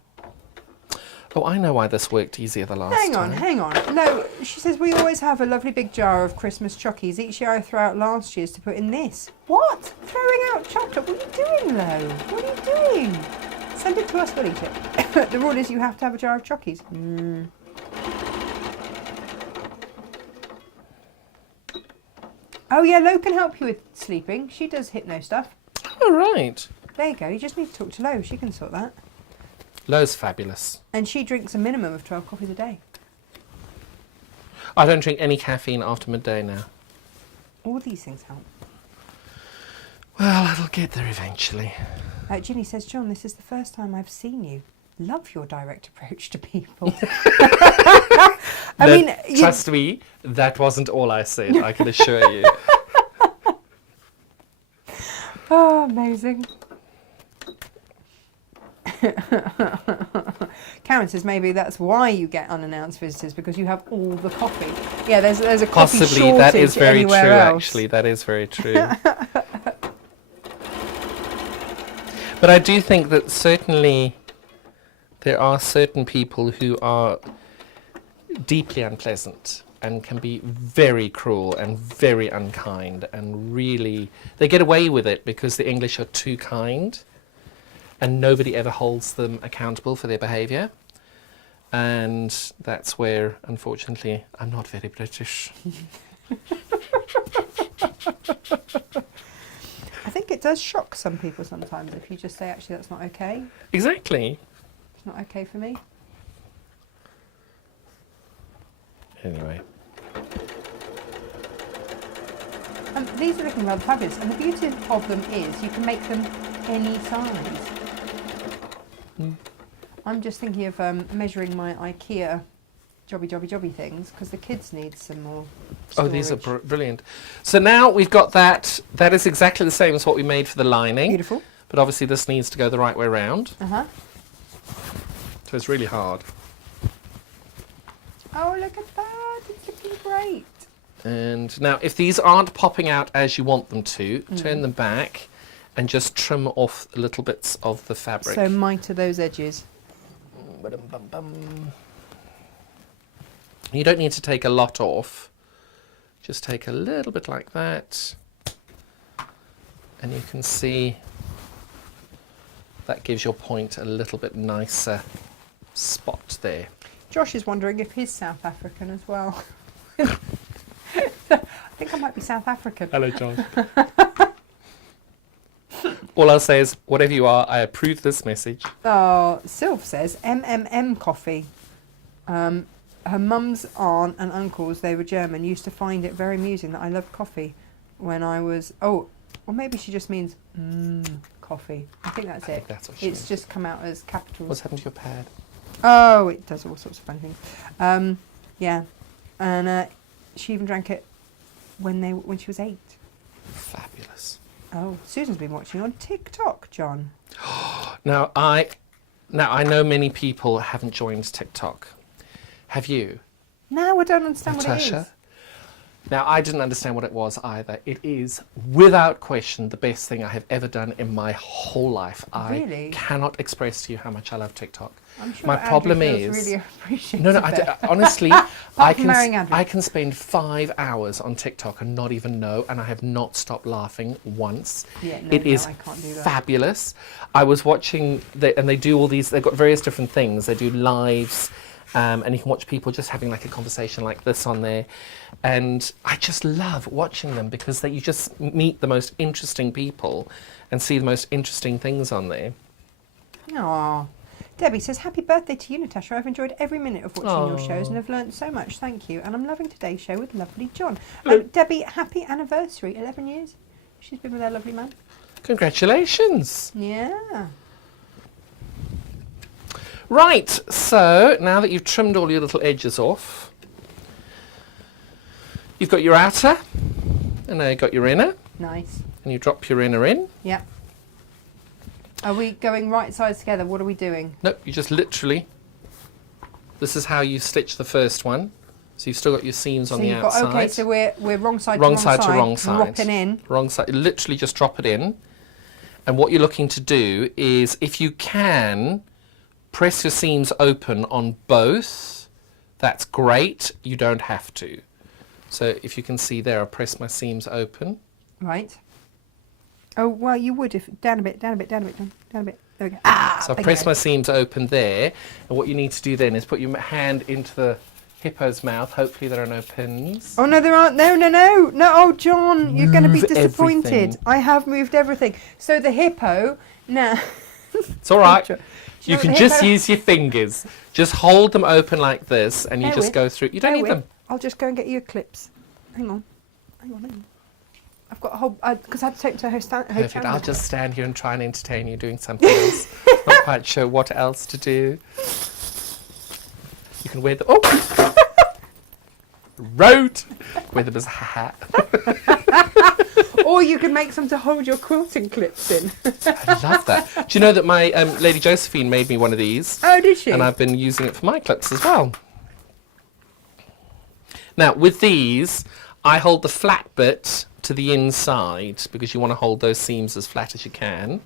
Oh, I know why this worked easier the last time. Hang on. No, she says we always have a lovely big jar of Christmas chockies. Each year I throw out last year's to put in this. What? Throwing out chocolate? What are you doing, Lo? What are you doing? Send it to us, we'll eat it. The rule is you have to have a jar of chockies. Oh yeah, Lo can help you with sleeping. She does hypno stuff. All right. There you go. You just need to talk to Lo. She can sort that. Lo's fabulous. And she drinks a minimum of 12 coffees a day. I don't drink any caffeine after midday now. All these things help. Well, it'll get there eventually. Ginny says, John, this is the first time I've seen you. Love your direct approach to people. Trust me, that wasn't all I said, I can assure you. Oh, amazing. Karen says maybe that's why you get unannounced visitors, because you have all the coffee. Yeah, there's a coffee Possibly, shortage that is very true, anywhere else. actually. That is very true. But I do think that certainly there are certain people who are deeply unpleasant and can be very cruel and very unkind, and really they get away with it because the English are too kind and nobody ever holds them accountable for their behaviour. And that's where, unfortunately, I'm not very British. I think it does shock some people sometimes if you just say, actually, that's not okay. Exactly. It's not okay for me. Anyway. These are looking rather fabulous, and the beauty of them is you can make them any size. I'm just thinking of measuring my IKEA jobby things, because the kids need some more storage. Oh, these are brilliant. So now we've got that. That is exactly the same as what we made for the lining. Beautiful. But obviously this needs to go the right way round. Uh-huh. So it's really hard. Oh, look at that. It's looking great. And now if these aren't popping out as you want them to, turn them back and just trim off little bits of the fabric. So miter those edges. Ba-dum-bum-bum. You don't need to take a lot off. Just take a little bit like that. And you can see that gives your point a little bit nicer spot there. Josh is wondering if he's South African as well. I think I might be South African. Hello, Josh. All I'll say is, whatever you are, I approve this message. Oh, Sylv says MMM coffee. Her mum's aunt and uncles, they were German, used to find it very amusing that I loved coffee when I was... Oh, or maybe she just means coffee. I think that's I it. think that's what she It's means. just come out as capitals. What's happened to your pad? Oh, it does all sorts of funny things. Yeah, and she even drank it when she was 8. Fabulous. Oh, Susan's been watching on TikTok, John. Now I know many people haven't joined TikTok. Have you, No, I don't understand what it Natasha? is. Now, I didn't understand what it was either. It is, without question, the best thing I have ever done in my whole life. Really? I cannot express to you how much I love TikTok. I'm sure My Andrew problem feels is... really appreciative. No, honestly, I from marrying Andrew. can spend 5 hours on TikTok and not even know, and I have not stopped laughing once. Yeah, no, It is I can't do that. fabulous. I was watching, and they do all these, they've got various different things. They do lives, and you can watch people just having like a conversation like this on there. And I just love watching them because you just meet the most interesting people and see the most interesting things on there. Aww. Debbie says, happy birthday to you, Natasha. I've enjoyed every minute of watching your shows and have learnt so much. Thank you. And I'm loving today's show with lovely John. Debbie, happy anniversary. 11 years. She's been with her lovely man. Congratulations. Yeah. Right, so now that you've trimmed all your little edges off, you've got your outer, and now you've got your inner, Nice. and you drop your inner in. Yeah. Are we going right sides together? What are we doing? Nope, you just literally, this is how you stitch the first one. So you've still got your seams on the you've outside. got, okay, so we're wrong side Wrong to side to wrong side. dropping in. Wrong side, literally just drop it in. And what you're looking to do is, if you can, press your seams open on both. That's great. You don't have to. So if you can see there, I press my seams open. Right. Oh, well, you would if... Down a bit, down a bit, down a bit, down a bit. There we go. Ah! So I press my seams open there. And what you need to do then is put your hand into the hippo's mouth. Hopefully there are no pins. Oh, no, there aren't. No, no, no. No, oh, John, you're going to be Move disappointed. everything. I have moved everything. So the hippo... Now... It's all right. You know, can the just hippo- use your fingers. Just hold them open like this and you Bear just with. go through. You don't Bear need with. them. I'll just go and get you clips. Hang on. Hang on, hang on. I've got a whole... Because I had to take them to her Perfect. channel. I'll just stand here and try and entertain you doing something else. Not quite sure what else to do. You can wear them. Oh! Road! Wear them as a hat. Or you can make some to hold your quilting clips in. I love that. Do you know that my Lady Josephine made me one of these? Oh, did she? And I've been using it for my clips as well. Now, with these, I hold the flat bit to the inside because you want to hold those seams as flat as you can.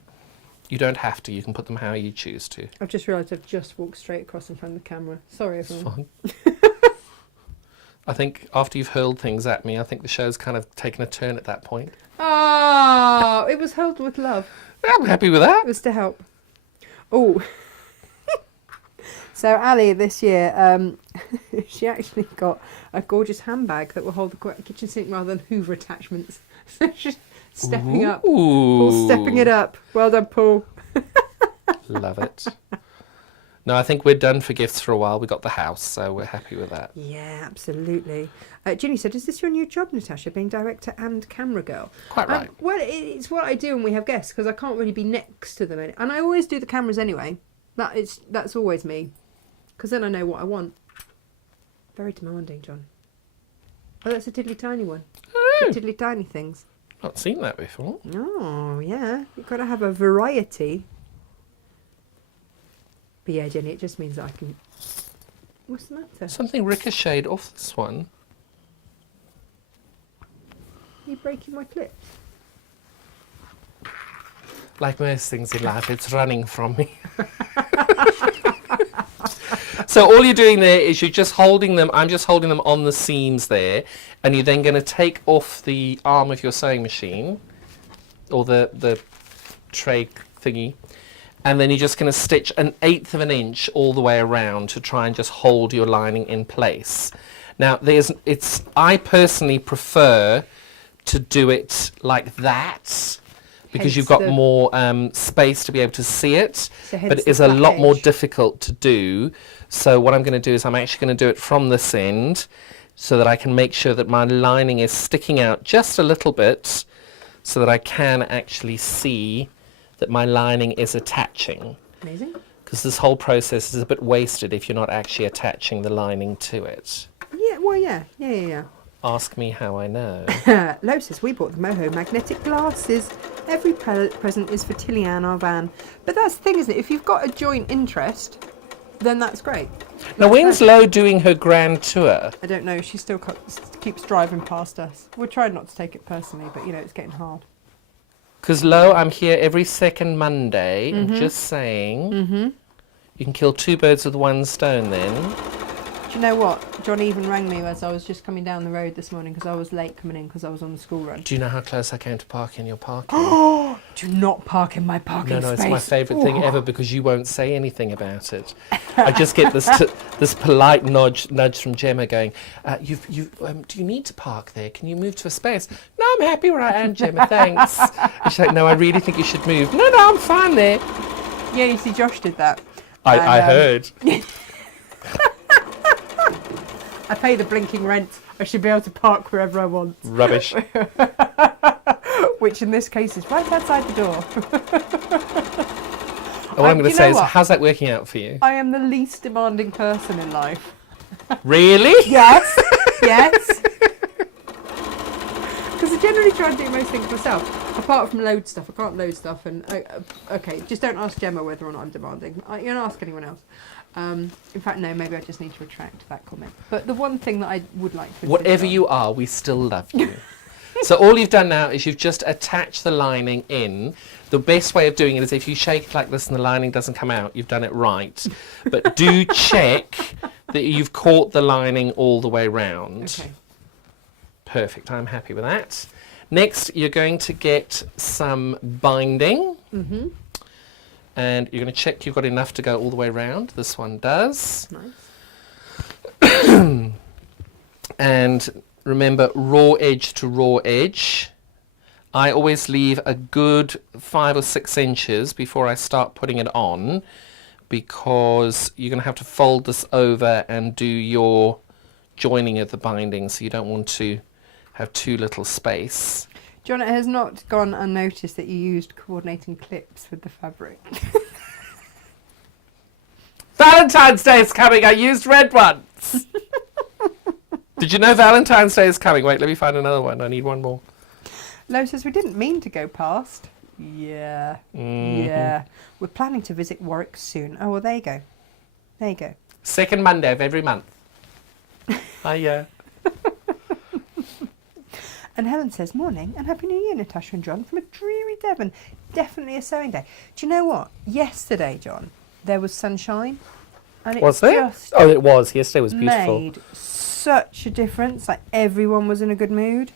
You don't have to. You can put them how you choose to. I've just realised I've just walked straight across in front of the camera. Sorry, It's everyone. fine. I think after you've hurled things at me, I think the show's kind of taken a turn at that point. Oh, it was held with love. I'm happy with that. It was to help. Oh. So Ali this year, she actually got a gorgeous handbag that will hold the kitchen sink rather than Hoover attachments. So she's stepping up. Paul's stepping it up. Well done, Paul. Love it. No, I think we're done for gifts for a while. We got the house, so we're happy with that. Yeah, absolutely. Ginny said, is this your new job, Natasha, being director and camera girl? Quite right. Well, it's what I do when we have guests, because I can't really be next to them. And I always do the cameras anyway. That's always me, because then I know what I want. Very demanding, John. Oh, that's a tiddly tiny one. Oh, Tiddly tiny things. not seen that before. Oh, yeah. You've got to have a variety. But yeah, Jenny, it just means that I can... What's the matter? Something ricocheted off this one. Are you breaking my clips? like most things in life, it's running from me. So all you're doing there is you're just holding them, I'm just holding them on the seams there, and you're then going to take off the arm of your sewing machine, or the tray thingy, and then you're just going to stitch 1/8 of an inch all the way around to try and just hold your lining in place. Now, I personally prefer to do it like that, because Hence you've got the- more space to be able to see it, So hence but it the is a flat lot more edge. difficult to do. So what I'm going to do is I'm actually going to do it from this end, so that I can make sure that my lining is sticking out just a little bit, so that I can actually see that my lining is attaching. Amazing. Because this whole process is a bit wasted if you're not actually attaching the lining to it. Yeah, well, yeah. Ask me how I know. Lo says, we bought the Moho magnetic glasses. Every present is for Tilly-Ann, our van. But that's the thing, isn't it? If you've got a joint interest, then that's great. Now, when's Lo doing her grand tour? I don't know. She still keeps driving past us. We're trying not to take it personally, but, it's getting hard. Because Lo, I'm here every second Monday. I'm just saying. You can kill 2 birds with 1 stone then. Do you know what? John even rang me as I was just coming down the road this morning because I was late coming in because I was on the school run. Do you know how close I came to parking your parking? Do not park in my parking No, space. it's my favourite thing ever, because you won't say anything about it. I just get this polite nudge from Gemma going, do you need to park there? Can you move to a space? No, I'm happy where I am, Gemma, thanks. And she's like, no, I really think you should move. No, I'm fine there. Yeah, you see, Josh did that. I heard. I pay the blinking rent. I should be able to park wherever I want. Rubbish. Which in this case is right outside the door. All I'm going you to say know is, what? how's that working out for you? I am the least demanding person in life. Really? Yes. Yes. Because I generally try and do most things myself. Apart from load stuff. I can't load stuff. And okay, just don't ask Gemma whether or not I'm demanding. You don't ask anyone else. In fact, no, maybe I just need to retract that comment. But the one thing that I would like to... Whatever you are, we still love you. So all you've done now is you've just attached the lining in. The best way of doing it is if you shake it like this and the lining doesn't come out, you've done it right. But do check that you've caught the lining all the way round. Okay. Perfect, I'm happy with that. Next, you're going to get some binding. And you're going to check you've got enough to go all the way round. This one does. Nice. And remember, raw edge to raw edge. I always leave a good 5 or 6 inches before I start putting it on, because you're going to have to fold this over and do your joining of the binding, so you don't want to have too little space. John, it has not gone unnoticed that you used coordinating clips with the fabric. Valentine's Day is coming. I used red ones. Did you know Valentine's Day is coming? Wait, let me find another one. I need one more. Lo says, we didn't mean to go past. Yeah. Yeah. We're planning to visit Warwick soon. Oh, well, there you go. There you go. Second Monday of every month. And Helen says, morning and Happy New Year, Natasha and John, from a dreary Devon. Definitely a sewing day. Do you know what? Yesterday, John, there was sunshine. And it Was there? just Oh, it was. Yesterday was beautiful. made such a difference. Like, everyone was in a good mood.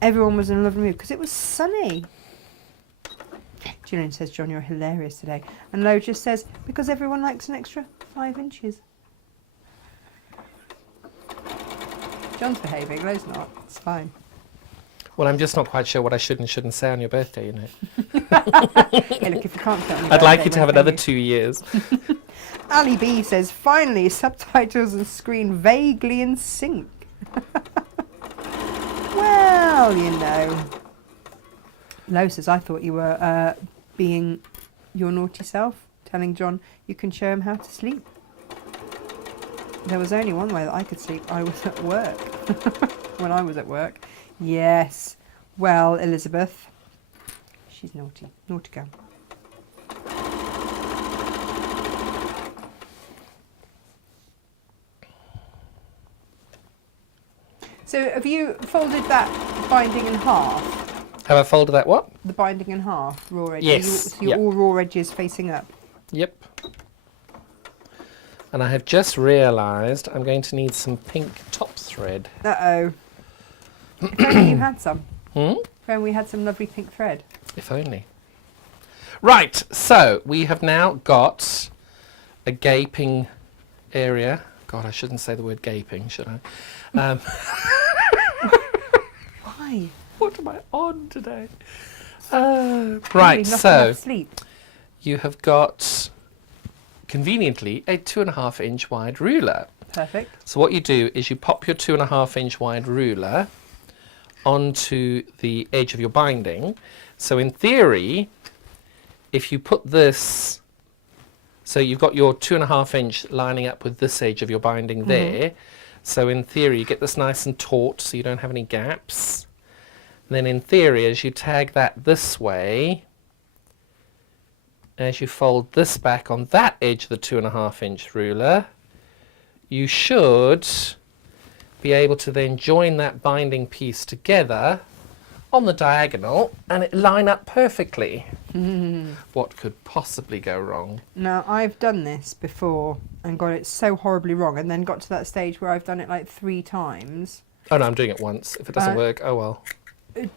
Everyone was in a lovely mood because it was sunny. Julian says, John, you're hilarious today. And Lo just says, because everyone likes an extra 5 inches. John's behaving, Lo's not. It's fine. Well, I'm just not quite sure what I should and shouldn't say on your birthday, you know. Hey, look, if you can't fit on your I'd like birthday, you to have when another can 2 years. Ali B says, finally, subtitles and screen vaguely in sync. Well, you know. Lo says, I thought you were being your naughty self, telling John you can show him how to sleep. There was only one way that I could sleep. I was at work. When I was at work. Yes. Well, Elizabeth. She's naughty. Naughty girl. So have you folded that binding in half? Have I folded that what? The binding in half, raw edges. Yes, So you're yeah. all raw edges facing up. Yep. And I have just realised I'm going to need some pink top thread. Uh-oh. If only you had some. Hmm? If only we had some lovely pink thread. If only. Right, so we have now got a gaping area. God, I shouldn't say the word gaping, should I? Why? What am I on today? Right, Probably not so enough sleep. you have got, conveniently, a 2.5 inch wide ruler. Perfect. So what you do is you pop your 2.5 inch wide ruler onto the edge of your binding. So in theory, if you put this, so you've got your 2.5 inch lining up with this edge of your binding there. So in theory, you get this nice and taut so you don't have any gaps. And then in theory, as you tag that this way, as you fold this back on that edge of the 2.5 inch ruler, you should be able to then join that binding piece together on the diagonal and it line up perfectly. What could possibly go wrong? Now, I've done this before and got it so horribly wrong, and then got to that stage where I've done it like 3 times Oh no, I'm doing it once. If it doesn't work, oh well.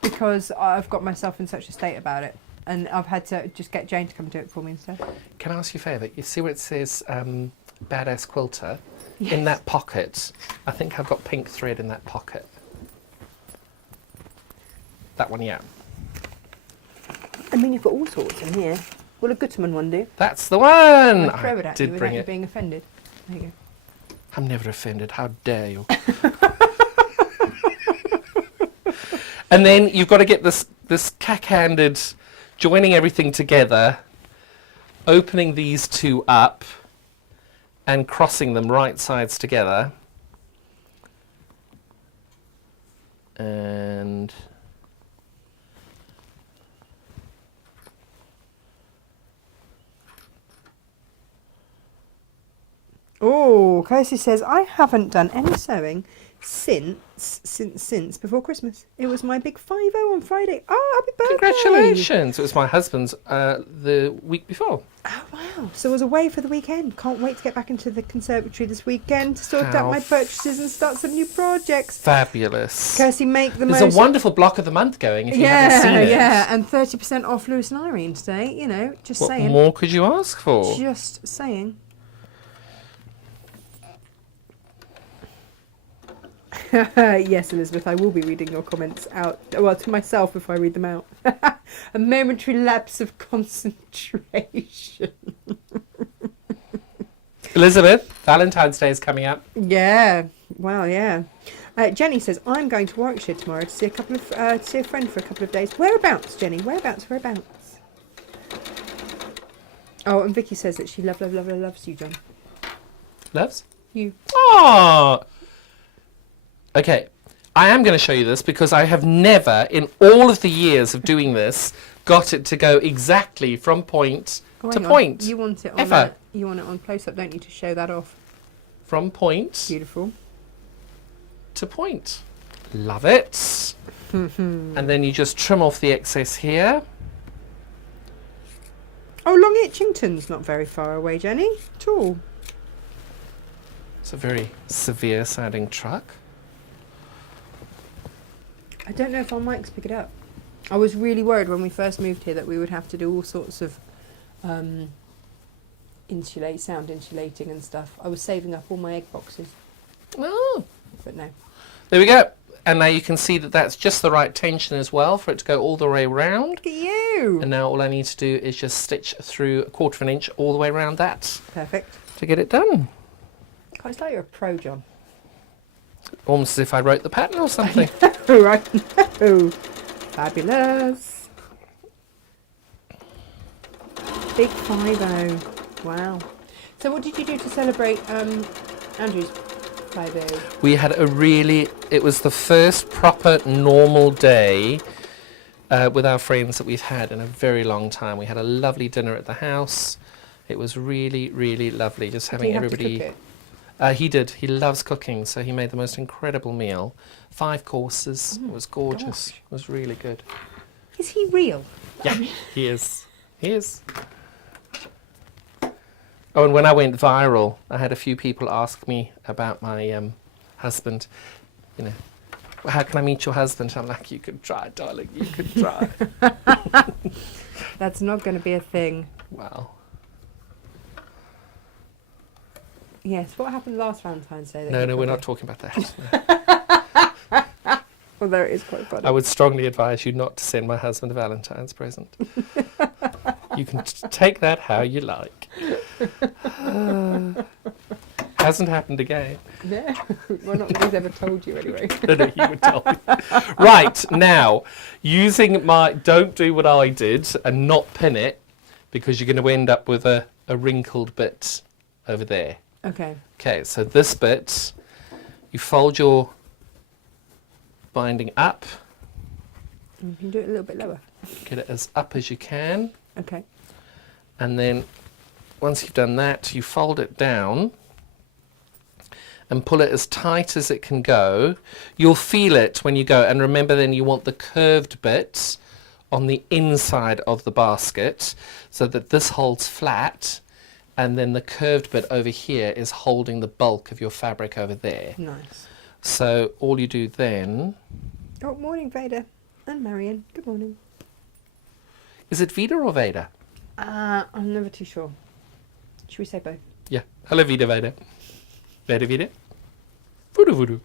because I've got myself in such a state about it. And I've had to just get Jane to come do it for me instead. Can I ask you a favour? You see where it says Badass Quilter? Yes. In that pocket, I think I've got pink thread in that pocket. That one, yeah. I mean, you've got all sorts in here. Will a Gutterman one do? That's the one! I throw it at you did without bring you it. being offended. There you go. I'm never offended. How dare you? And then you've got to get this cack-handed, joining everything together, opening these two up, and crossing them right sides together. And Oh, Kirsty says, I haven't done any sewing since before Christmas. It was my big 5-0 on Friday. Oh, happy birthday! congratulations! It was my husband's the week before. Oh, wow. So I was away for the weekend. Can't wait to get back into the conservatory this weekend to sort How out my purchases and start some new projects. Fabulous. Kirsty, make the There's most. a wonderful block of the month going if you haven't seen it. Yeah, and 30% off Lewis and Irene today. You know, just What saying. more could you ask for? Just saying. Yes, Elizabeth, I will be reading your comments out. Well, to myself if I read them out. A momentary lapse of concentration. Elizabeth, Valentine's Day is coming up. Yeah, well, yeah. Jenny says, I'm going to Warwickshire tomorrow to see see a friend for a couple of days. Whereabouts, Jenny? Whereabouts? Oh, and Vicky says that she loves you, John. Loves? You. Oh! Okay, I am going to show you this because I have never, in all of the years of doing this, got it to go exactly from point Oh, to hang on. point. You want it on Ever. you want it on close up, don't you, to show that off? From point Beautiful. to point. Love it. And then you just trim off the excess here. Oh, Long Itchington's not very far away, Jenny, at all. It's a very severe sounding truck. I don't know if our mics pick it up. I was really worried when we first moved here that we would have to do all sorts of sound insulating and stuff. I was saving up all my egg boxes, Oh. but no. There we go. And now you can see that that's just the right tension as well for it to go all the way around. Look at you! And now all I need to do is just stitch through 1/4 of an inch all the way around that Perfect. to get it done. God, it's like you're a pro, John. Almost as if I wrote the pattern or something. Oh, right. Oh, fabulous. Big 5-0. Wow. So what did you do to celebrate Andrew's 5-0? We had it was the first proper normal day with our friends that we've had in a very long time. We had a lovely dinner at the house. It was really, really lovely just having Do you have everybody. to cook it? He did. He loves cooking, so he made the most incredible meal. 5 courses. It was gorgeous. gosh. It was really good. Is he real? Yeah, he is. He is. Oh, and when I went viral, I had a few people ask me about my husband. You know, how can I meet your husband? I'm like, you could try, darling. You could try. That's not going to be a thing. Wow. Yes, what happened last Valentine's Day? No, we're not talking about that. No. Although it is quite funny. I would strongly advise you not to send my husband a Valentine's present. You can take that how you like. Hasn't happened again. Yeah. Well, not that he's ever told you anyway. No, he would tell me. Right, now, using my, don't do what I did and not pin it, because you're going to end up with a wrinkled bit over there. Okay. Okay, so this bit, you fold your binding up, You can do it a little bit lower. get it as up as you can, Okay. and then once you've done that, you fold it down and pull it as tight as it can go. You'll feel it when you go, and remember then you want the curved bit on the inside of the basket so that this holds flat, and then the curved bit over here is holding the bulk of your fabric over there. Nice. So all you do then... Oh, morning, Vader. And Marion. Good morning. Is it Vida or Vader? I'm never too sure. Should we say both? Yeah. Hello, Vida, Vader. Vader, Vida. Voodoo, voodoo.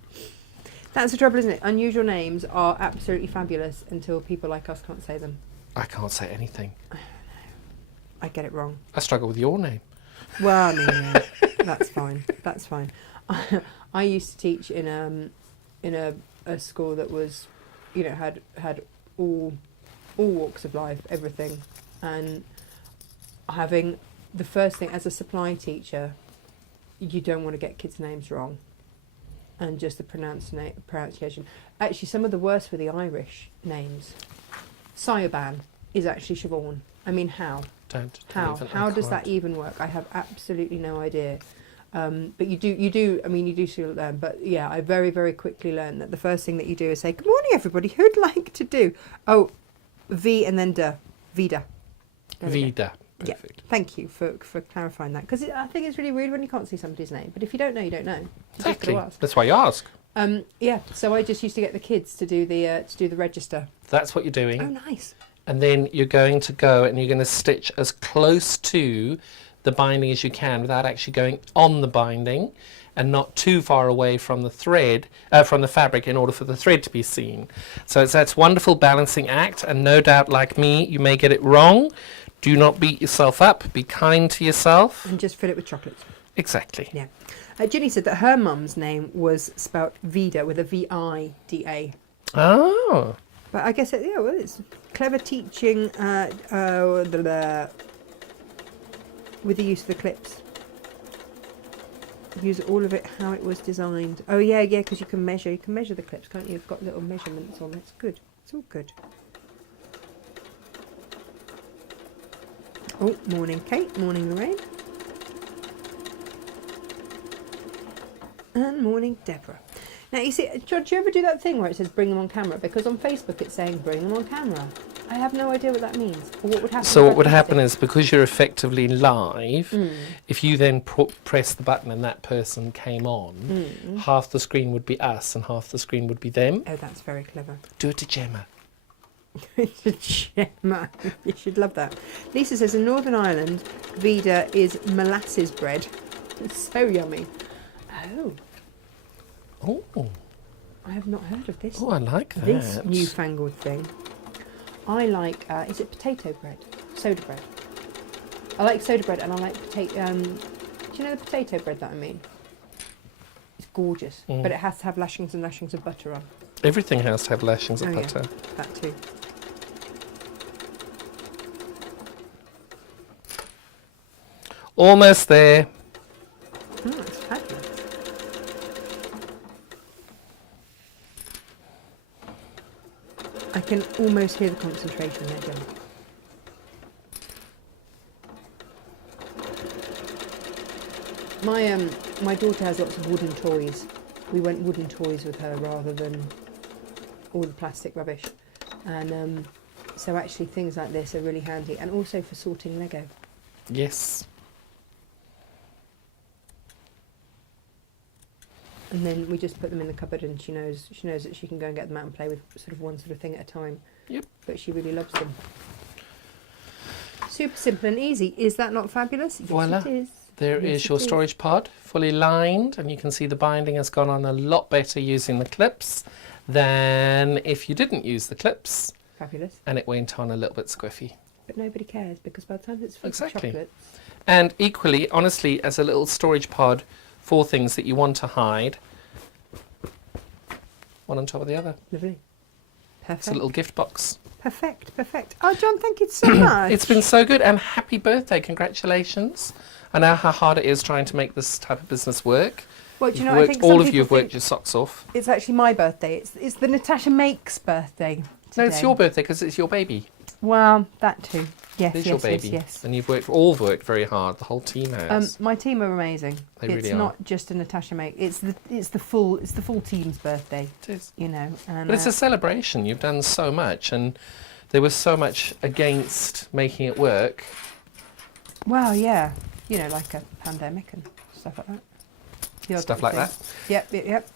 That's the trouble, isn't it? Unusual names are absolutely fabulous until people like us can't say them. I can't say anything. I get it wrong. I struggle with your name. Well, I mean, yeah, that's fine. That's fine. I used to teach in a school that was, you know, had all walks of life, everything, and having the first thing as a supply teacher, you don't want to get kids' names wrong, and just the pronunciation. Actually, some of the worst were the Irish names. Cyoban is actually Siobhan. I mean, how? How does that even work? I have absolutely no idea. But you do. I mean, you do still learn. But yeah, I very, very quickly learned that the first thing that you do is say, "Good morning, everybody. Who'd like to do?" Oh, V and then da, Vida. There we go. Vida. Yeah. Perfect. Thank you for clarifying that, because I think it's really weird when you can't see somebody's name. But if you don't know, you don't know. You just Exactly. gotta ask. That's why you ask. Yeah. So I just used to get the kids to do the register. That's what you're doing. Oh, nice. And then you're going to go and you're going to stitch as close to the binding as you can without actually going on the binding, and not too far away from the thread, from the fabric, in order for the thread to be seen. So it's that wonderful balancing act, and no doubt, like me, you may get it wrong. Do not beat yourself up. Be kind to yourself. And just fill it with chocolates. Exactly. Yeah. Ginny said that her mum's name was spelt Vida with a V-I-D-A. Oh. But I guess, well, it's clever teaching with the use of the clips. Use all of it how it was designed. Oh, yeah, because you can measure the clips, can't you? You've got little measurements on it. It's good. It's all good. Oh, morning, Kate. Morning, Lorraine. And morning, Deborah. Now, you see, John, do you ever do that thing where it says bring them on camera? Because on Facebook it's saying bring them on camera. I have no idea what that means, or what would happen. So what would happen is, because you're effectively live, if you then press the button and that person came on, half the screen would be us and half the screen would be them. Oh, that's very clever. Do it to Gemma. Gemma, you should love that. Lisa says in Northern Ireland, Vida is molasses bread. It's so yummy. Oh. Oh. I have not heard of this. Oh, I like that. This newfangled thing. I like, is it potato bread? Soda bread. I like soda bread, and I like potato, do you know the potato bread that I mean? It's gorgeous, but it has to have lashings and lashings of butter on. Everything has to have lashings of butter. Yeah, that too. Almost there. Oh, it's fabulous. I can almost hear the concentration there, Gemma. My daughter has lots of wooden toys. We went wooden toys with her rather than all the plastic rubbish. And So actually things like this are really handy, and also for sorting Lego. Yes. And then we just put them in the cupboard, and she knows that she can go and get them out and play with sort of one sort of thing at a time. Yep. But she really loves them. Super simple and easy. Is that not fabulous? Yes, Voila. it is. There Yes, is your it is. storage pod, fully lined, and you can see the binding has gone on a lot better using the clips than if you didn't use the clips, Fabulous. and it went on a little bit squiffy. But nobody cares, because by the time it's full Exactly. of chocolates... And equally, honestly, as a little storage pod for things that you want to hide, one on top of the other. Lovely. Perfect. It's a little gift box. Perfect, perfect. Oh, John, thank you so much. It's been so good, and happy birthday. Congratulations. I know how hard it is trying to make this type of business work. Well, do you know, You've I worked- think all some of you people have worked think your socks off. it's actually my birthday. It's the Natasha Makes birthday No, it's today. your birthday because it's your baby. Well, that too. Yes, It is yes, your baby. yes, yes. And you've all worked very hard. The whole team has. My team are amazing. They It's really are. not just a Natasha Make. It's the full team's birthday. It is. You know, and But it's a celebration. You've done so much, and there was so much against making it work. well, yeah, you know, like a pandemic and stuff like that. The odd Stuff little like thing. Yep.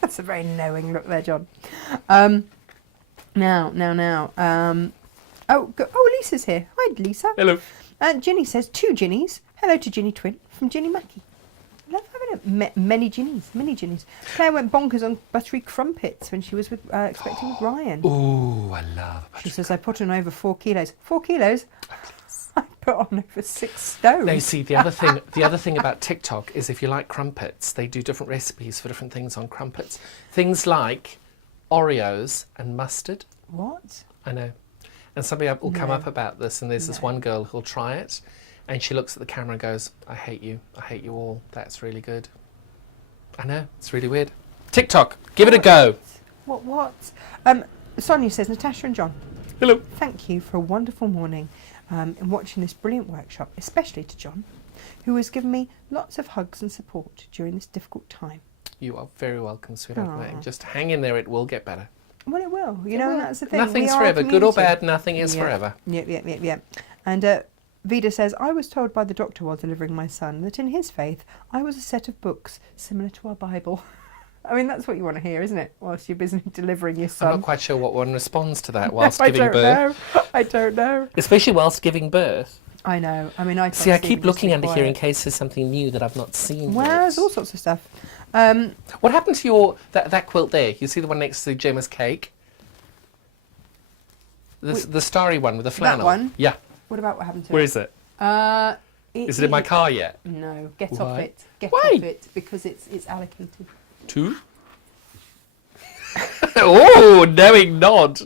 That's a very knowing look there, John. Now. Oh, Lisa's here. Hi, Lisa. Hello. Ginny says, 2 Ginnies. Hello to Ginny Twin from Ginny Mackie. Love having many Ginnies. Claire went bonkers on buttery crumpets when she was expecting Ryan. Ooh, I love She says, I put on over 4 kilos. 4 kilos? I put on over 6 stone. Now, you see, the other thing about TikTok is if you like crumpets, they do different recipes for different things on crumpets. Things like Oreos and mustard. What? I know. And somebody will come No. up about this, and there's this one girl who'll try it, and she looks at the camera and goes, I hate you all. That's really good. I know, it's really weird. TikTok, give it a go. What? Sonia says, Natasha and John, Hello. thank you for a wonderful morning in watching this brilliant workshop, especially to John, who has given me lots of hugs and support during this difficult time. You are very welcome, sweetheart. Aw. Mate. Just hang in there, it will get better. Well, it will. You It know, will. that's the thing. Nothing's We are a forever. Good or community. bad, nothing is Yeah. forever. Yep. And Vida says, I was told by the doctor while delivering my son that in his faith I was a set of books similar to our Bible. I mean, that's what you want to hear, isn't it? Whilst you're busy delivering your son. I'm not quite sure what one responds to that whilst I giving don't birth. know. I don't know. Especially whilst giving birth. I know. I mean, I See, I told keep Stephen looking to be under here in quiet. case there's something new that I've not seen Well, yet. there's all sorts of stuff. What happened to your that quilt there? You see the one next to Gemma's cake? The starry one with the flannel. one? Yeah. What about what happened to Where it? is it? Is Is it in my car yet? No, get Why? off it. Get Why? off it because it's allocated. 2? Oh, knowing nod.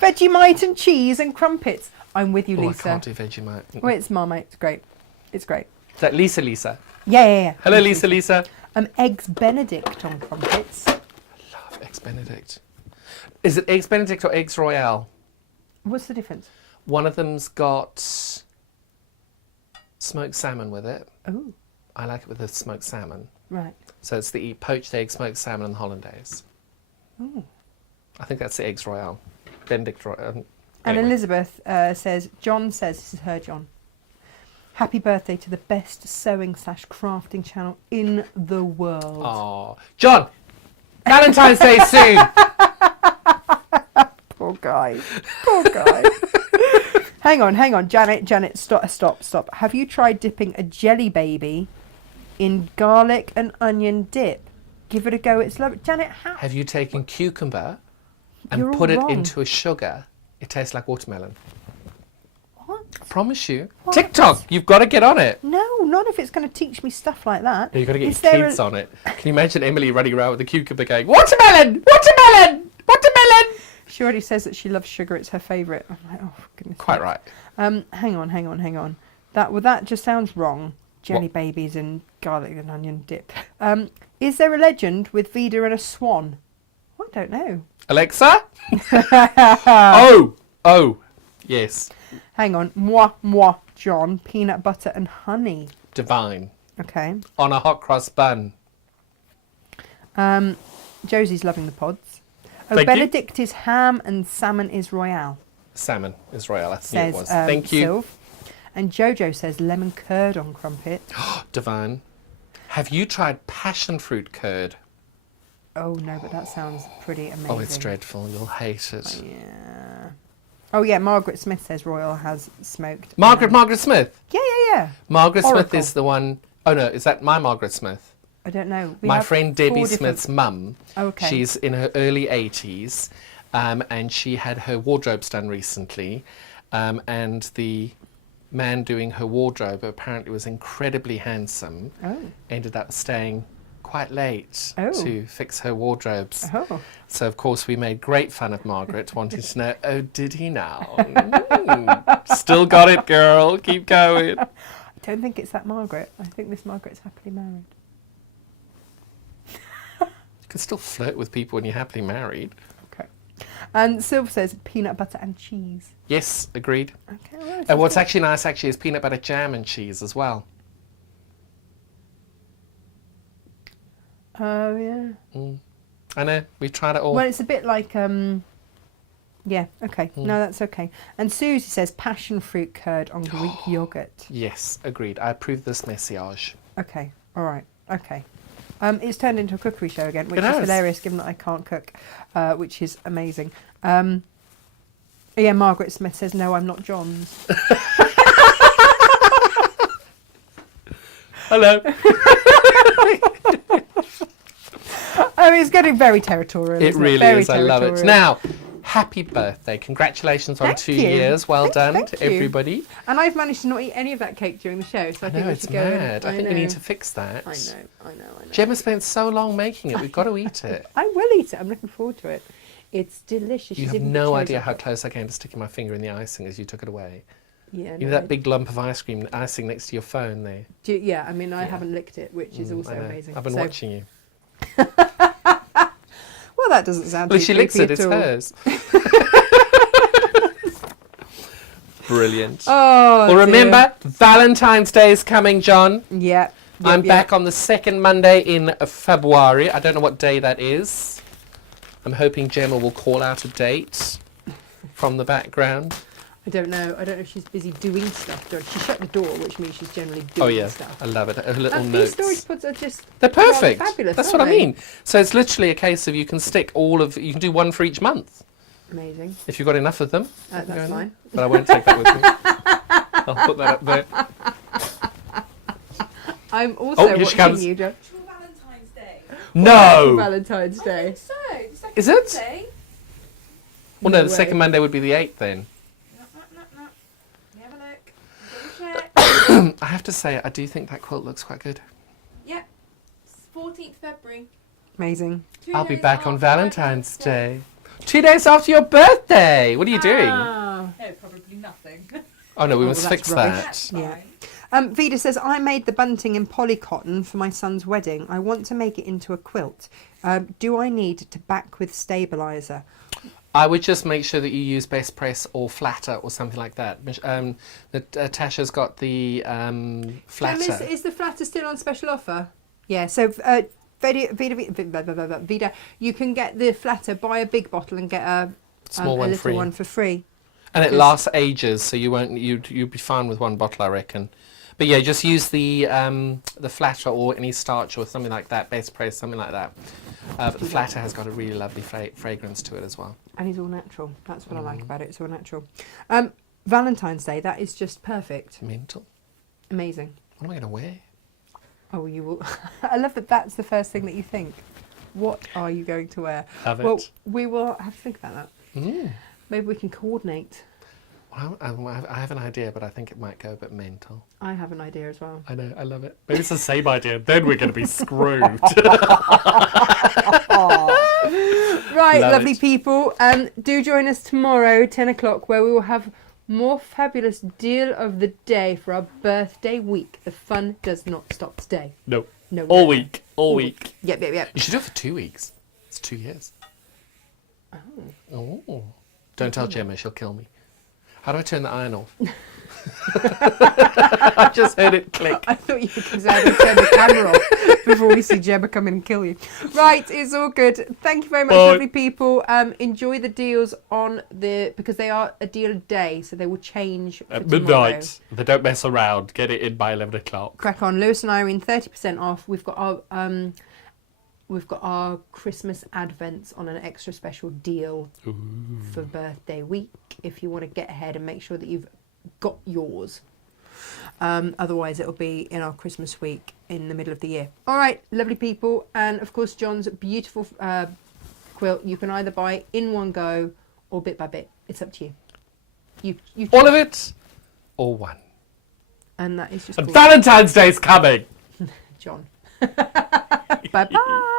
Vegemite and cheese and crumpets. I'm with you, Oh, I Lisa. can't do Vegemite. Well, it's Marmite. It's great. It's great. Is that Lisa? Yeah. Hello, Lisa. Eggs Benedict on crumpets. Love Eggs Benedict. Is it Eggs Benedict or Eggs Royale? What's the difference? One of them's got smoked salmon with it. Oh, I like it with the smoked salmon. right. So it's the poached egg, smoked salmon, and hollandaise. Oh. I think that's the Eggs Royale. Benedict Royale. And Anyway. Elizabeth says, this is her John. Happy birthday to the best sewing / crafting channel in the world. Oh, John! Valentine's Day soon! Poor guy. Hang on. Janet, stop. Have you tried dipping a jelly baby in garlic and onion dip? Give it a go. It's lovely. Janet, how? Have you taken cucumber and You're all put it wrong. into a sugar? It tastes like watermelon. What? I promise you. What? TikTok, you've got to get on it. No, not if it's going to teach me stuff like that. You've got to get Is your there kids on it. Can you imagine Emily running around with a cucumber going, watermelon! Watermelon! Watermelon! She already says that she loves sugar. It's her favourite. I'm like, oh, for goodness. Quite sake. right. Hang on. That just sounds wrong. Jelly babies and garlic and onion dip. Is there a legend with Vida and a swan? I don't know. Alexa? Oh, yes. Hang on. Moi, John. Peanut butter and honey. Divine. Okay. On a hot cross bun. Josie's loving the pods. Oh, Thank you. Benedict is ham and salmon is royale. Salmon is royal. I think Says it was. Thank you. Sylv. And Jojo says lemon curd on crumpet. Divine. Have you tried passion fruit curd? Oh no, but that sounds pretty amazing. Oh, it's dreadful. You'll hate it. Yeah. Oh yeah, Margaret Smith says Royal has smoked. Margaret Smith. Yeah. Margaret Oracle. Smith is the one. Oh no, is that my Margaret Smith? I don't know. My friend Debbie four different- Smith's mum. Okay. She's in her early 80s, and she had her wardrobes done recently, and the man doing her wardrobe apparently was incredibly handsome. Oh. Ended up staying quite late Oh. to fix her wardrobes. Oh. So of course we made great fun of Margaret, wanting to know, oh, did he now? Still got it, girl. Keep going. I don't think it's that Margaret. I think this Margaret's happily married. You can still flirt with people when you're happily married. Okay. And Sylv says peanut butter and cheese. Yes, agreed. Okay. Well, And what's actually nice is peanut butter jam and cheese as well. Oh yeah. I know, we've tried it all. Well, it's a bit like yeah. Okay. No, that's okay. And Susie says passion fruit curd on Greek yogurt. Yes, agreed. I approve this message. Okay. All right. Okay. It's turned into a cookery show again, which It is has. hilarious given that I can't cook, which is amazing. Yeah, Margaret Smith says, no, I'm not John's. Hello. Oh, it's getting very territorial. It isn't really Very is. I love it. territorial. Now, happy birthday. Congratulations on Thank 2 you. years. Well done Thank to you. everybody. And I've managed to not eat any of that cake during the show, so I think No, we it's should go. and- mad. I think we know. need to fix that. I know. Gemma spent so long making it. We've got to eat it. I will eat it. I'm looking forward to it. It's delicious. You She's have even no put idea cherries how on top. close I came to sticking my finger in the icing as you took it away. Yeah. You know that big lump of icing next to your phone there? Yeah, I mean, I Yeah. haven't licked it, which is also I know. amazing. I've been So- watching you. Well, that doesn't sound Well, too if she licks it, creepy it's at all. hers. Brilliant. Oh, Well, dear. remember, Valentine's Day is coming, John. Yeah. I'm back on the second Monday in February. I don't know what day that is. I'm hoping Gemma will call out a date from the background. I don't know. I don't know if she's busy doing stuff. She shut the door, which means she's generally doing Oh yeah, stuff. I love it. Her little And notes. these storage pods are just They're perfect. rather fabulous. That's what aren't I they? mean. So it's literally a case of you can stick you can do one for each month Amazing. if you've got enough of them. That's fine. But I won't take that with me. I'll put that up there. I'm also Oh, here she watching comes. you, John. Actual Valentine's Day. No. Valentine's I Day. think so. The second Is it? Monday. Well, no, No the way. second Monday would be the 8th then. No. Let me have a look. Double check. I have to say, I do think that quilt looks quite good. Yep. 14th February. Amazing. 2 I'll be days back on after Valentine's Day. 2 days after your birthday. What are you doing? Ah. No, probably nothing. Oh no, we Oh, must well, fix that's rubbish. that. That's Yeah. fine. Vida says, I made the bunting in polycotton for my son's wedding. I want to make it into a quilt. Do I need to back with stabiliser? I would just make sure that you use best press or flatter or something like that. Natasha's got the flatter. Is the flatter still on special offer? Yeah, so Vida, you can get the flatter, buy a big bottle and get a Small a one little free. one for free. And it because- lasts ages, so you'd be fine with one bottle, I reckon. But yeah, just use the flatter or any starch or something like that, best press, something like that. But the flatter has got a really lovely fragrance to it as well. And it's all natural. That's what I like about it. It's all natural. Valentine's Day, that is just perfect. Mental. Amazing. What am I going to wear? Oh, you will. I love that that's the first thing that you think. What are you going to wear? Love it. Well, we will have to think about that. Mm. Maybe we can coordinate. Well, I have an idea, but I think it might go a bit mental. I have an idea as well. I know, I love it. Maybe it's the same idea, then we're going to be screwed. Right, Love lovely it. people. Do join us tomorrow, 10 o'clock, where we will have more fabulous deal of the day for our birthday week. The fun does not stop today. No. No. All no. week. All week. Yep. You should do it for 2 weeks. It's 2 years. Oh. Don't tell Gemma, she'll kill me. How do I turn the iron off? I just heard it click. I thought you were going to say I'm going to turn the camera off before we see Gemma come in and kill you. Right, it's all good. Thank you very much, Bye. lovely people. Enjoy the deals on because they are a deal a day, so they will change for At tomorrow. midnight. They don't mess around. Get it in by 11 o'clock. Crack on. Lewis and Irene, 30% off. We've got our Christmas advents on an extra special deal for birthday week. If you want to get ahead and make sure that you've got yours. Otherwise, it'll be in our Christmas week in the middle of the year. All right, lovely people. And of course, John's beautiful quilt. You can either buy in one go or bit by bit. It's up to you. You All of it or one. And that is just And cool. Valentine's Day's coming. John. Bye-bye.